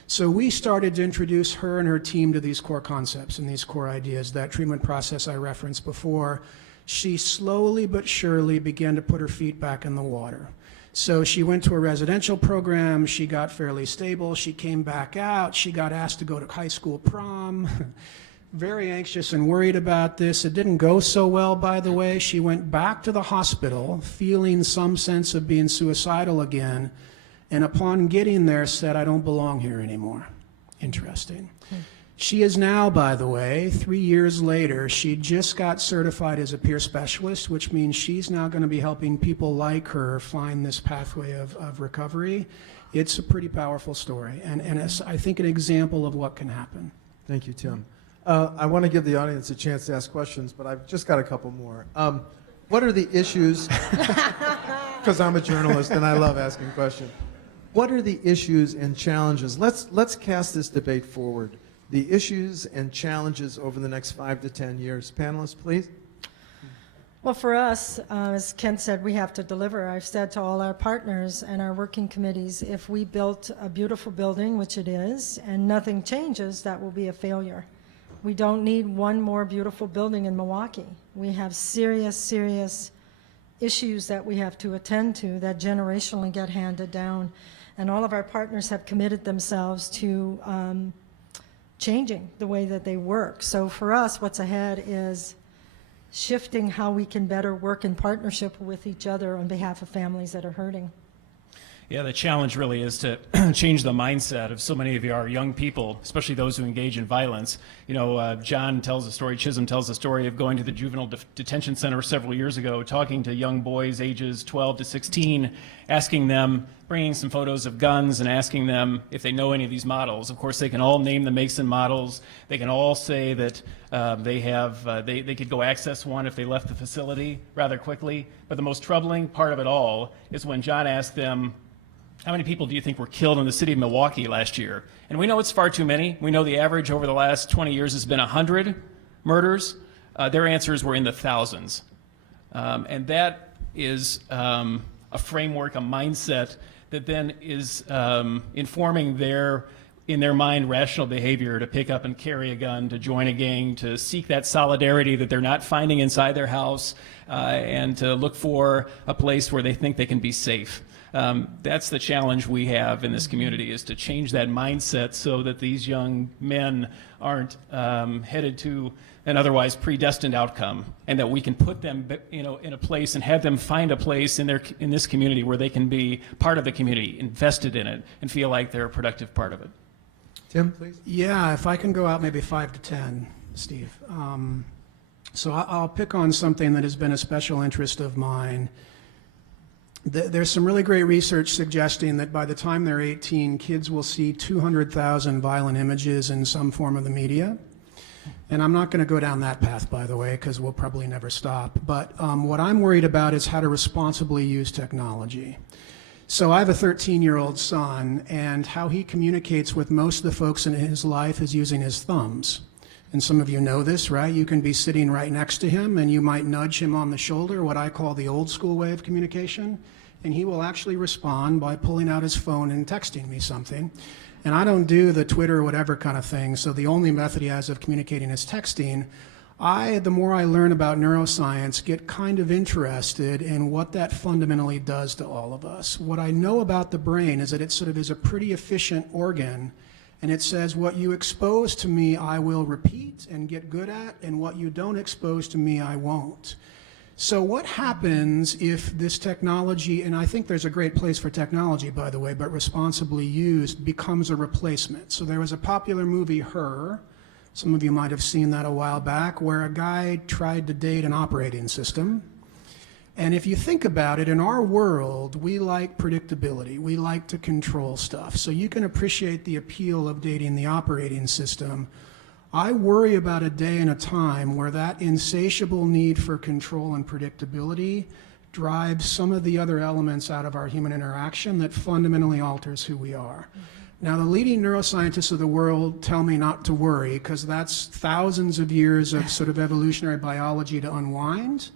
So we started to introduce her and her team to these core concepts and these core ideas, that treatment process I referenced before. She slowly but surely began to put her feet back in the water. So she went to a residential program, she got fairly stable, she came back out, she got asked to go to high school prom. Very anxious and worried about this. It didn't go so well, by the way. She went back to the hospital feeling some sense of being suicidal again, and upon getting there said, I don't belong here anymore. Interesting. She is now, by the way, 3 years later, she just got certified as a peer specialist, which means she's now going to be helping people like her find this pathway of recovery. It's a pretty powerful story, and it's, I think, an example of what can happen. Thank you, Tim. I want to give the audience a chance to ask questions, but I've just got a couple more. What are the issues, because I'm a journalist and I love asking questions. What are the issues and challenges? Let's cast this debate forward. The issues and challenges over the next 5 to 10 years. Panelists, please. Well, for us, as Kent said, we have to deliver. I've said to all our partners and our working committees, if we built a beautiful building, which it is, and nothing changes, that will be a failure. We don't need one more beautiful building in Milwaukee. We have serious, serious issues that we have to attend to that generationally get handed down. And all of our partners have committed themselves to changing the way that they work. So for us, what's ahead is shifting how we can better work in partnership with each other on behalf of families that are hurting. Yeah, the challenge really is to change the mindset of so many of our young people, especially those who engage in violence. You know, John tells a story, Chisholm tells a story of going to the juvenile detention center several years ago, talking to young boys ages 12 to 16, asking them, bringing some photos of guns and asking them if they know any of these models. Of course, they can all name the makes and models. They can all say that they could go access one if they left the facility rather quickly. But the most troubling part of it all is when John asked them, how many people do you think were killed in the city of Milwaukee last year? And we know it's far too many. We know the average over the last 20 years has been 100 murders. Their answers were in the thousands. And that is a framework, a mindset that then is informing in their mind, rational behavior to pick up and carry a gun, to join a gang, to seek that solidarity that they're not finding inside their house, and to look for a place where they think they can be safe. That's the challenge we have in this community, is to change that mindset so that these young men aren't headed to an otherwise predestined outcome, and that we can put them, in a place and have them find a place in this community where they can be part of the community, invested in it, and feel like they're a productive part of it. Tim, please. Yeah, if I can go out maybe 5 to 10, Steve. So I'll pick on something that has been a special interest of mine. There's some really great research suggesting that by the time they're 18, kids will see 200,000 violent images in some form of the media. And I'm not going to go down that path, by the way, because we'll probably never stop. But what I'm worried about is how to responsibly use technology. So I have a 13-year-old son, and how he communicates with most of the folks in his life is using his thumbs. And some of you know this, right? You can be sitting right next to him, and you might nudge him on the shoulder, what I call the old school way of communication, and he will actually respond by pulling out his phone and texting me something. And I don't do the Twitter or whatever kind of thing, so the only method he has of communicating is texting. The more I learn about neuroscience, get kind of interested in what that fundamentally does to all of us. What I know about the brain is that it sort of is a pretty efficient organ, and it says what you expose to me I will repeat and get good at, and what you don't expose to me I won't. So what happens if this technology, and I think there's a great place for technology, by the way, but responsibly used, becomes a replacement? So there was a popular movie, Her, some of you might have seen that a while back, where a guy tried to date an operating system. And if you think about it, in our world, we like predictability. We like to control stuff. So you can appreciate the appeal of dating the operating system. I worry about a day and a time where that insatiable need for control and predictability drives some of the other elements out of our human interaction that fundamentally alters who we are. Now, the leading neuroscientists of the world tell me not to worry because that's thousands of years of sort of evolutionary biology to unwind.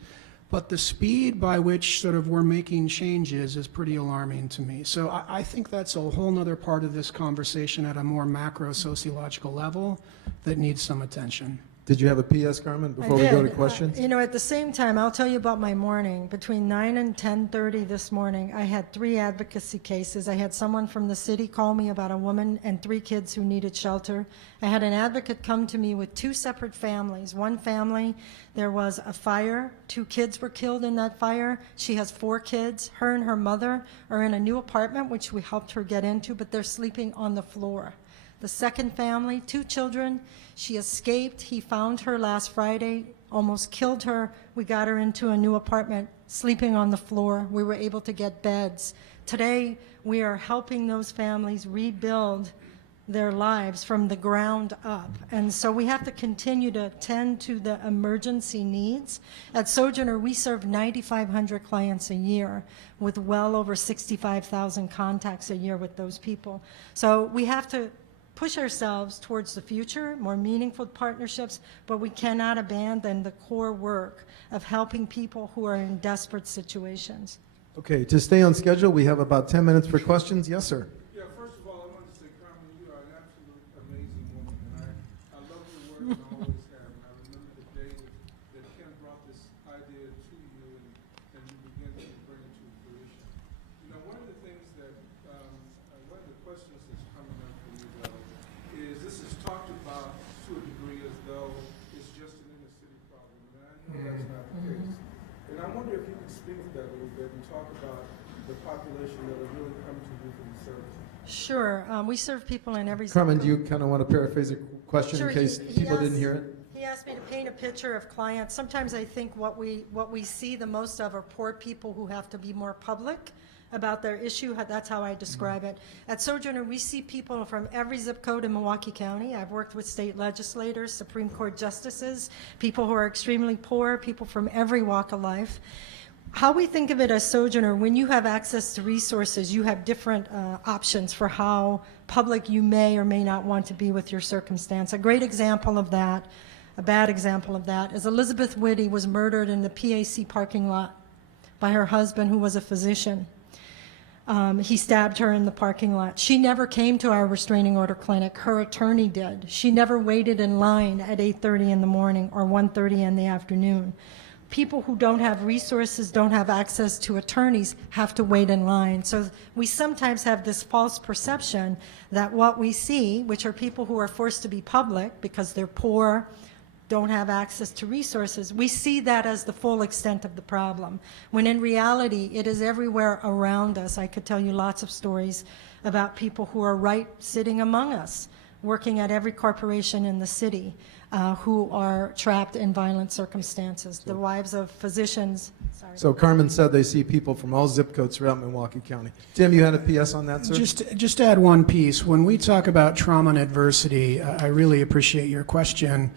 But the speed by which sort of we're making changes is pretty alarming to me. So I think that's a whole nother part of this conversation at a more macro sociological level that needs some attention. Did you have a PS, Carmen, before we go to questions? You know, at the same time, I'll tell you about my morning. Between 9 and 10:30 this morning, I had 3 advocacy cases. I had someone from the city call me about a woman and 3 kids who needed shelter. I had an advocate come to me with 2 separate families. One family, there was a fire. 2 kids were killed in that fire. She has 4 kids. Her and her mother are in a new apartment, which we helped her get into, but they're sleeping on the floor. The second family, 2 children. She escaped. He found her last Friday, almost killed her. We got her into a new apartment, sleeping on the floor. We were able to get beds. Today, we are helping those families rebuild their lives from the ground up. And so we have to continue to tend to the emergency needs. At Sojourner, we serve 9,500 clients a year with well over 65,000 contacts a year with those people. So we have to push ourselves towards the future, more meaningful partnerships, but we cannot abandon the core work of helping people who are in desperate situations. Okay, to stay on schedule, we have about 10 minutes for questions. Yes, sir. Yeah, first of all, I want to say, Carmen, you are an absolute amazing woman, and I love your work and I always have. And I remember the day that Ken brought this idea to you and you began to bring it to fruition. You know, one of the things that, one of the questions that's coming up for you, though, is this is talked about to a degree as though it's just an inner city problem, and I know that's not the case. And I wonder if you could speak to that a little bit and talk about the population that are really coming to you for these services. Sure. We serve people in every zip Carmen, code. do you kind of want to paraphrase a question Sure, in case he people asked- didn't hear it? He asked me to paint a picture of clients. Sometimes I think what we see the most of are poor people who have to be more public about their issue. That's how I describe it. At Sojourner, we see people from every zip code in Milwaukee County. I've worked with state legislators, Supreme Court justices, people who are extremely poor, people from every walk of life. How we think of it as Sojourner, when you have access to resources, you have different options for how public you may or may not want to be with your circumstance. A great example of that, a bad example of that, is Elizabeth Whitty was murdered in the PAC parking lot by her husband, who was a physician. He stabbed her in the parking lot. She never came to our restraining order clinic. Her attorney did. She never waited in line at 8:30 in the morning or 1:30 in the afternoon. People who don't have resources, don't have access to attorneys, have to wait in line. So we sometimes have this false perception that what we see, which are people who are forced to be public because they're poor, don't have access to resources, we see that as the full extent of the problem, when in reality it is everywhere around us. I could tell you lots of stories about people who are right sitting among us, working at every corporation in the city, who are trapped in violent circumstances, the wives of physicians. Sorry. So Carmen said they see people from all zip codes throughout Milwaukee County. Tim, you had a PS on that, sir? Just to add one piece. When we talk about trauma and adversity, I really appreciate your question.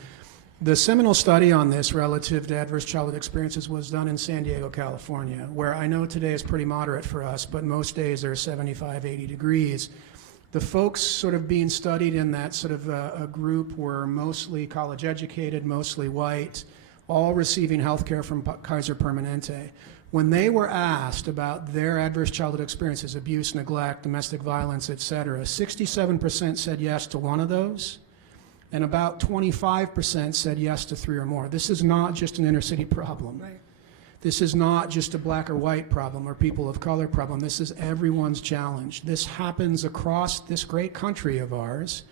The seminal study on this relative to adverse childhood experiences was done in San Diego, California, where I know today is pretty moderate for us, but most days they're 75, 80 degrees. The folks sort of being studied in that sort of a group were mostly college educated, mostly white, all receiving health care from Kaiser Permanente. When they were asked about their adverse childhood experiences, abuse, neglect, domestic violence, et cetera, 67% said yes to one of those, and about 25% said yes to 3 or more. This is not just an inner city problem. Right. This is not just a black or white problem or people of color problem. This is everyone's challenge. This happens across this great country of ours,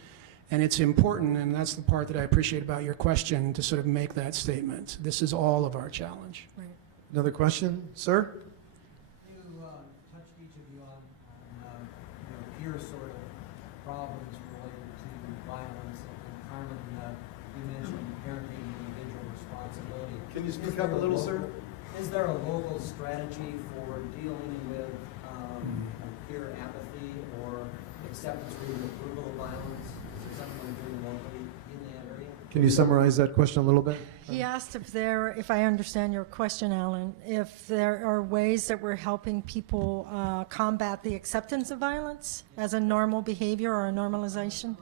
and it's important, and that's the part that I appreciate about your question, to sort of make that statement. This is all of our challenge. Right. Another question, sir? You touched each of you on peer sort of problems related to violence, and Carmen, you mentioned parenting and individual responsibility. Can you speak up a little, sir? Is there a local strategy for dealing with peer apathy or acceptance or even approval of violence? Is there something we're doing locally in that area? Can you summarize that question a little bit? He asked if I understand your question, Alan, if there are ways that we're helping people combat the acceptance of violence as a normal behavior or a normalization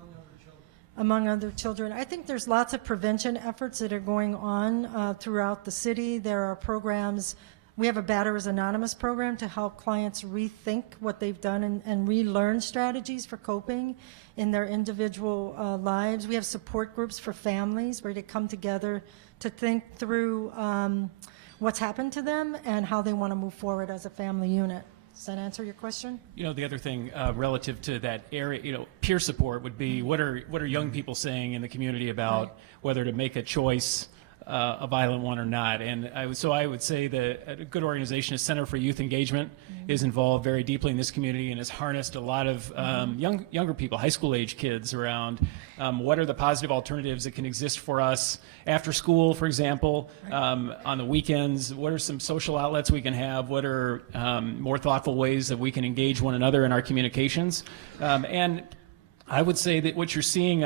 among other children. I think there's lots of prevention efforts that are going on throughout the city. There are programs. We have a Batterers Anonymous program to help clients rethink what they've done and relearn strategies for coping in their individual lives. We have support groups for families where they come together to think through what's happened to them and how they want to move forward as a family unit. Does that answer your question? You know, the other thing relative to that area, you know, peer support would be what are young people saying in the community about whether to make a choice, a violent one or not. And I would say that a good organization, a Center for Youth Engagement, is involved very deeply in this community and has harnessed a lot of younger people, high school age kids around what are the positive alternatives that can exist for us after school, for example, on the weekends. What are some social outlets we can have? What are more thoughtful ways that we can engage one another in our communications? And I would say that what you're seeing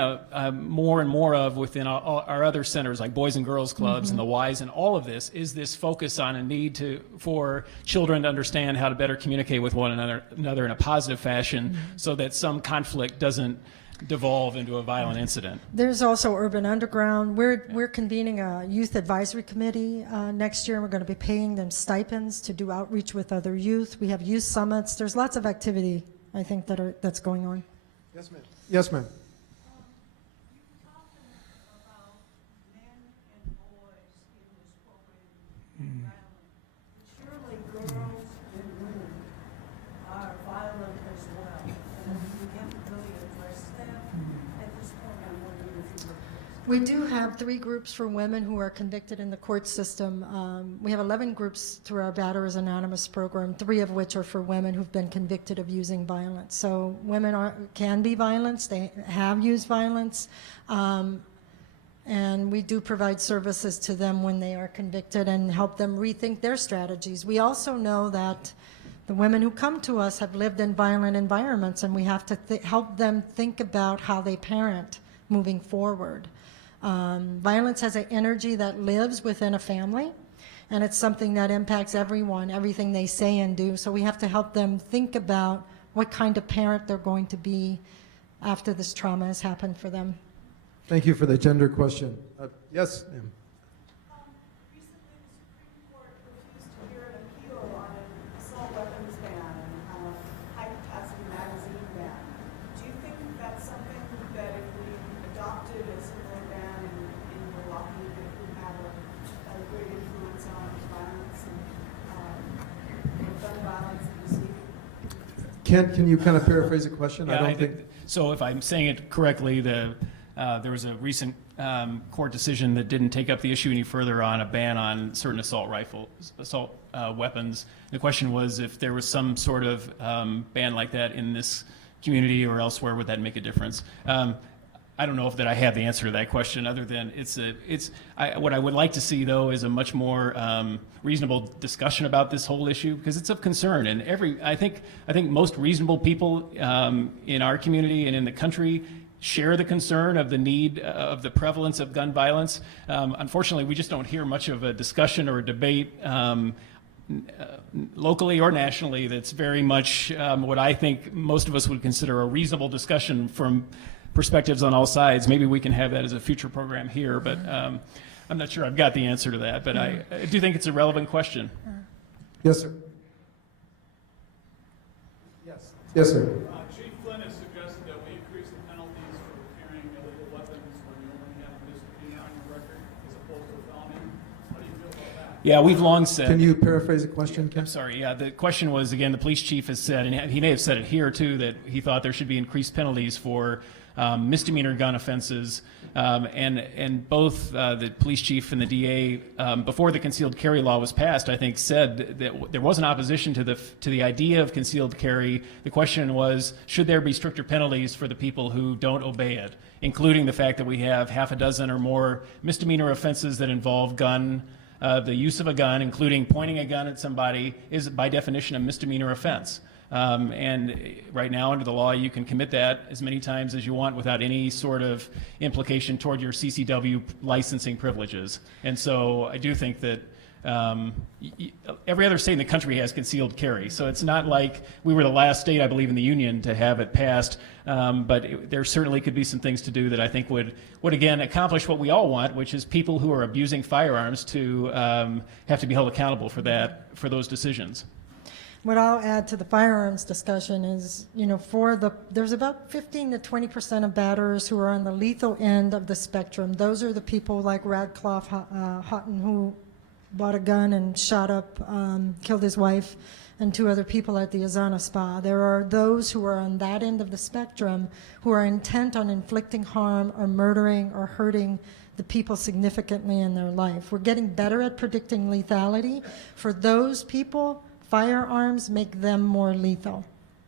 more and more of within our other centers, like Boys and Girls Clubs and the Ys and all of this, is this focus on a need for children to understand how to better communicate with one another in a positive fashion so that some conflict doesn't devolve into a violent incident. There's also Urban Underground. We're convening a youth advisory committee next year, and we're going to be paying them stipends to do outreach with other youth. We have youth summits. There's lots of activity, I think, that's going on. Yes, ma'am. Yes, ma'am. Surely girls and women are violent as well, and we haven't really addressed that at this point. I'm wondering if you would. We do have 3 groups for women who are convicted in the court system. We have 11 groups through our Batterers Anonymous program, 3 of which are for women who've been convicted of using violence. So women can be violent. They have used violence. And we do provide services to them when they are convicted and help them rethink their strategies. We also know that the women who come to us have lived in violent environments, and we have to help them think about how they parent moving forward. Violence has an energy that lives within a family, and it's something that impacts everyone, everything they say and do. So we have to help them think about what kind of parent they're going to be after this trauma has happened for them. Thank you for the gender question. Yes, ma'am. Recently, the Supreme Court refused to hear an appeal on an assault weapons ban and high-capacity magazine ban. Do you think that's something that if we adopted a similar ban in Milwaukee, that it would have a great influence on violence and gun violence in the city? Kent, can you kind of paraphrase the question? Yeah, I think so. If I'm saying it correctly, there was a recent court decision that didn't take up the issue any further on a ban on certain assault weapons. The question was if there was some sort of ban like that in this community or elsewhere, would that make a difference? I don't know if that I have the answer to that question, other than what I would like to see, though, is a much more reasonable discussion about this whole issue, because it's of concern. And I think most reasonable people in our community and in the country share the concern of the need of the prevalence of gun violence. Unfortunately, we just don't hear much of a discussion or a debate locally or nationally that's very much what I think most of us would consider a reasonable discussion from perspectives on all sides. Maybe we can have that as a future program here, but I'm not sure I've got the answer to that, but I do think it's a relevant question. Yes, sir. Yes, sir. Chief Flynn has suggested that we increase the penalties for carrying illegal weapons when you only have a misdemeanor on your record as opposed to a felony. How do you feel about that? Yeah, we've long said. Can you paraphrase the question, Ken? I'm sorry. Yeah, the question was, again, the police chief has said, and he may have said it here too, that he thought there should be increased penalties for misdemeanor gun offenses, and both the police chief and the DA, before the concealed carry law was passed, I think said that there was an opposition to the idea of concealed carry. The question was, should there be stricter penalties for the people who don't obey it, including the fact that we have half a dozen or more misdemeanor offenses that involve the use of a gun, including pointing a gun at somebody, is by definition a misdemeanor offense. And right now, under the law, you can commit that as many times as you want without any sort of implication toward your CCW licensing privileges. And so I do think that every other state in the country has concealed carry. So it's not like we were the last state, I believe, in the union to have it passed. But there certainly could be some things to do that I think would again accomplish what we all want, which is people who are abusing firearms to have to be held accountable for those decisions. What I'll add to the firearms discussion is, there's about 15 to 20% of batterers who are on the lethal end of the spectrum. Those are the people like Radcliffe Houghton, who bought a gun and shot up, killed his wife and 2 other people at the Azana Spa. There are those who are on that end of the spectrum who are intent on inflicting harm or murdering or hurting the people significantly in their life. We're getting better at predicting lethality. For those people, firearms make them more lethal.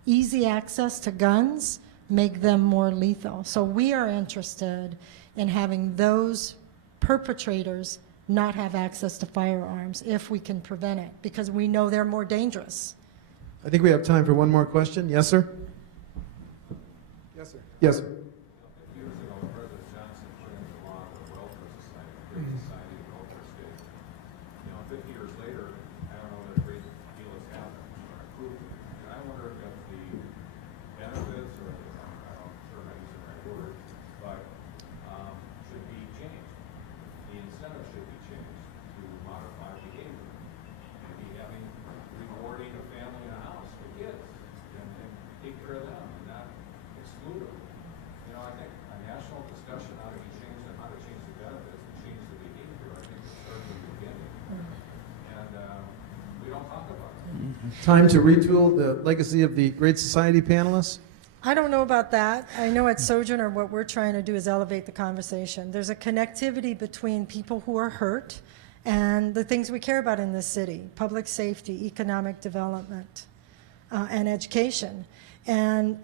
Easy access to guns make them more lethal. So we are interested in having those perpetrators not have access to firearms if we can prevent it, because we know they're more dangerous. I think we have time for one more question. Yes, sir? Yes, sir. Yes, sir. Years ago, President Johnson changed the law of the Welfare Society, Great Society of Welfare State. 50 years later, I don't know that a great deal has happened or improved. And I wonder if the benefits, or I'm not sure I'm not using the right word, but should be changed. The incentive should be changed to modify behavior. Maybe having rewarding a family in a house for kids and take care of them and not exclude them. I think a national discussion ought to be changed on how to change the benefits and change the behavior. I think it starts from the beginning. And we don't talk about it. Time to retool the legacy of the Great Society panelists? I don't know about that. I know at Sojourner what we're trying to do is elevate the conversation. There's a connectivity between people who are hurt and the things we care about in this city: public safety, economic development, and education. And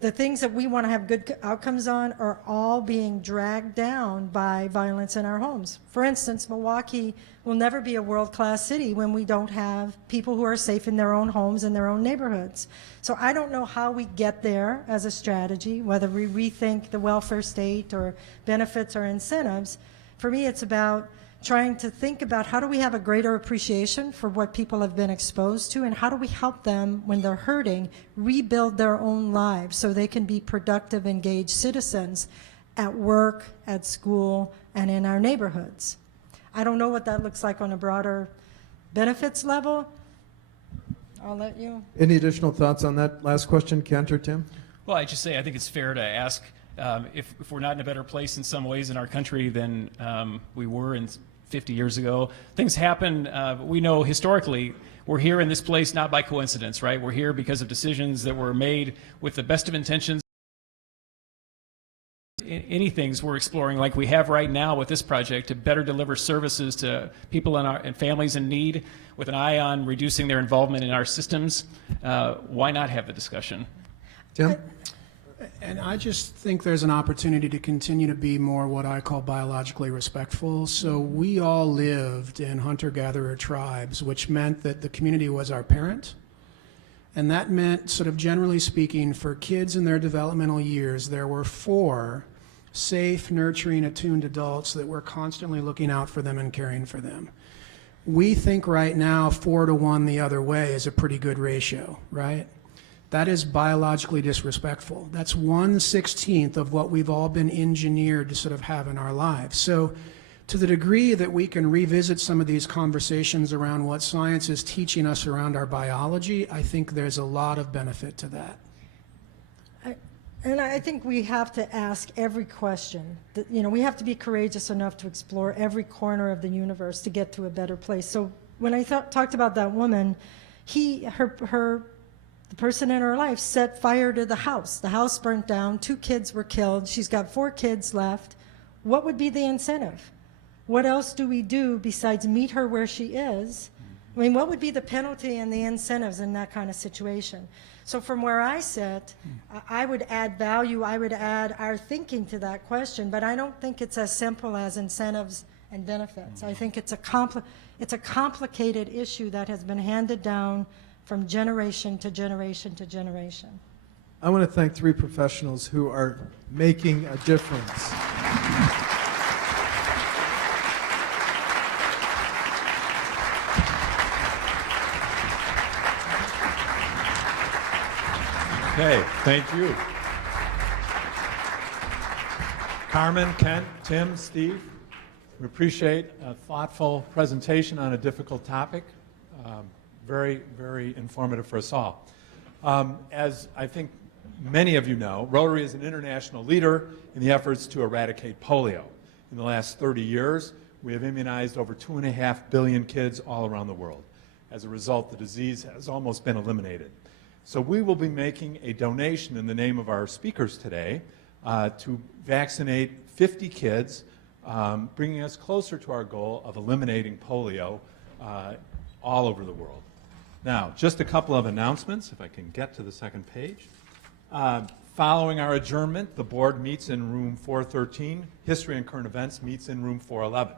the things that we want to have good outcomes on are all being dragged down by violence in our homes. For instance, Milwaukee will never be a world-class city when we don't have people who are safe in their own homes and their own neighborhoods. So I don't know how we get there as a strategy, whether we rethink the welfare state or benefits or incentives. For me, it's about trying to think about how do we have a greater appreciation for what people have been exposed to, and how do we help them when they're hurting rebuild their own lives so they can be productive, engaged citizens at work, at school, and in our neighborhoods. I don't know what that looks like on a broader benefits level. I'll let you. Any additional thoughts on that last question, Kent or Tim? Well, I just say I think it's fair to ask if we're not in a better place in some ways in our country than we were in 50 years ago. Things happen. We know historically we're here in this place not by coincidence, right? We're here because of decisions that were made with the best of intentions. Any things we're exploring, like we have right now with this project, to better deliver services to people and families in need with an eye on reducing their involvement in our systems. Why not have the discussion? Tim? And I just think there's an opportunity to continue to be more what I call biologically respectful. So we all lived in hunter-gatherer tribes, which meant that the community was our parent. And that meant, sort of generally speaking, for kids in their developmental years, there were 4 safe, nurturing, attuned adults that were constantly looking out for them and caring for them. We think right now 4 to 1 the other way is a pretty good ratio, right? That is biologically disrespectful. That's 1/16 of what we've all been engineered to sort of have in our lives. So to the degree that we can revisit some of these conversations around what science is teaching us around our biology, I think there's a lot of benefit to that. And I think we have to ask every question. We have to be courageous enough to explore every corner of the universe to get to a better place. So when I talked about that woman, the person in her life set fire to the house. The house burnt down, 2 kids were killed. She's got 4 kids left. What would be the incentive? What else do we do besides meet her where she is? I mean, what would be the penalty and the incentives in that kind of situation? So from where I sit, I would add value, I would add our thinking to that question, but I don't think it's as simple as incentives and benefits. I think it's a complicated issue that has been handed down from generation to generation to generation. I want to thank three professionals who are making a difference. Okay, thank you. Carmen, Kent, Tim, Steve, we appreciate a thoughtful presentation on a difficult topic. Very, very informative for us all. As I think many of you know, Rotary is an international leader in the efforts to eradicate polio. In the last 30 years, we have immunized over 2.5 billion kids all around the world. As a result, the disease has almost been eliminated. So we will be making a donation in the name of our speakers today to vaccinate 50 kids, bringing us closer to our goal of eliminating polio all over the world. Now, just a couple of announcements, if I can get to the second page. Following our adjournment, the board meets in room 413. History and Current Events meets in room 411.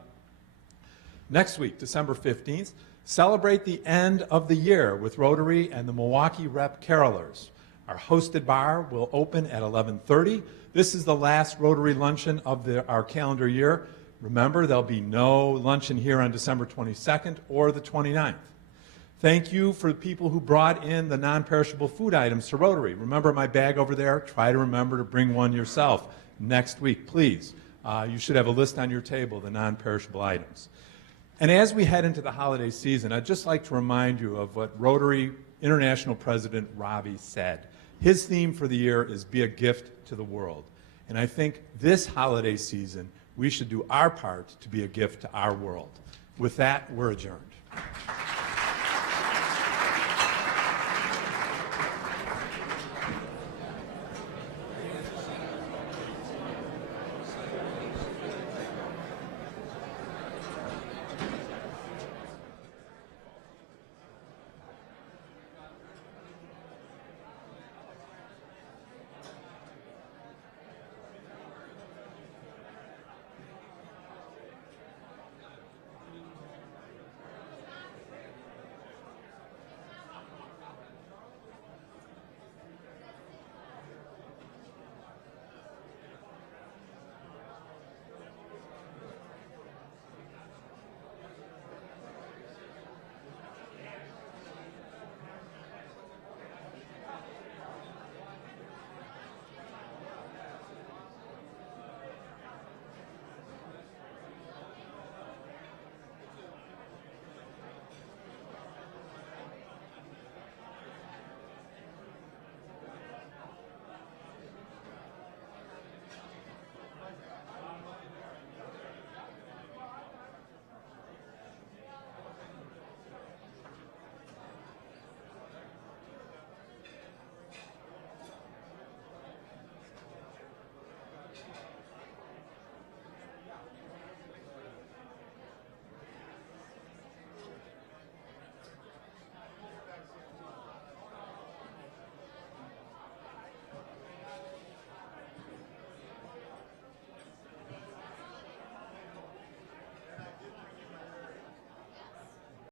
Next week, December 15th, celebrate the end of the year with Rotary and the Milwaukee Rep Carolers. Our hosted bar will open at 11:30. This is the last Rotary luncheon of our calendar year. Remember, there'll be no luncheon here on December 22nd or the 29th. Thank you for the people who brought in the non-perishable food items to Rotary. Remember my bag over there? Try to remember to bring one yourself next week, please. You should have a list on your table, the non-perishable items. And as we head into the holiday season, I'd just like to remind you of what Rotary International President Ravi said. His theme for the year is Be a Gift to the World. And I think this holiday season, we should do our part to be a gift to our world. With that, we're adjourned.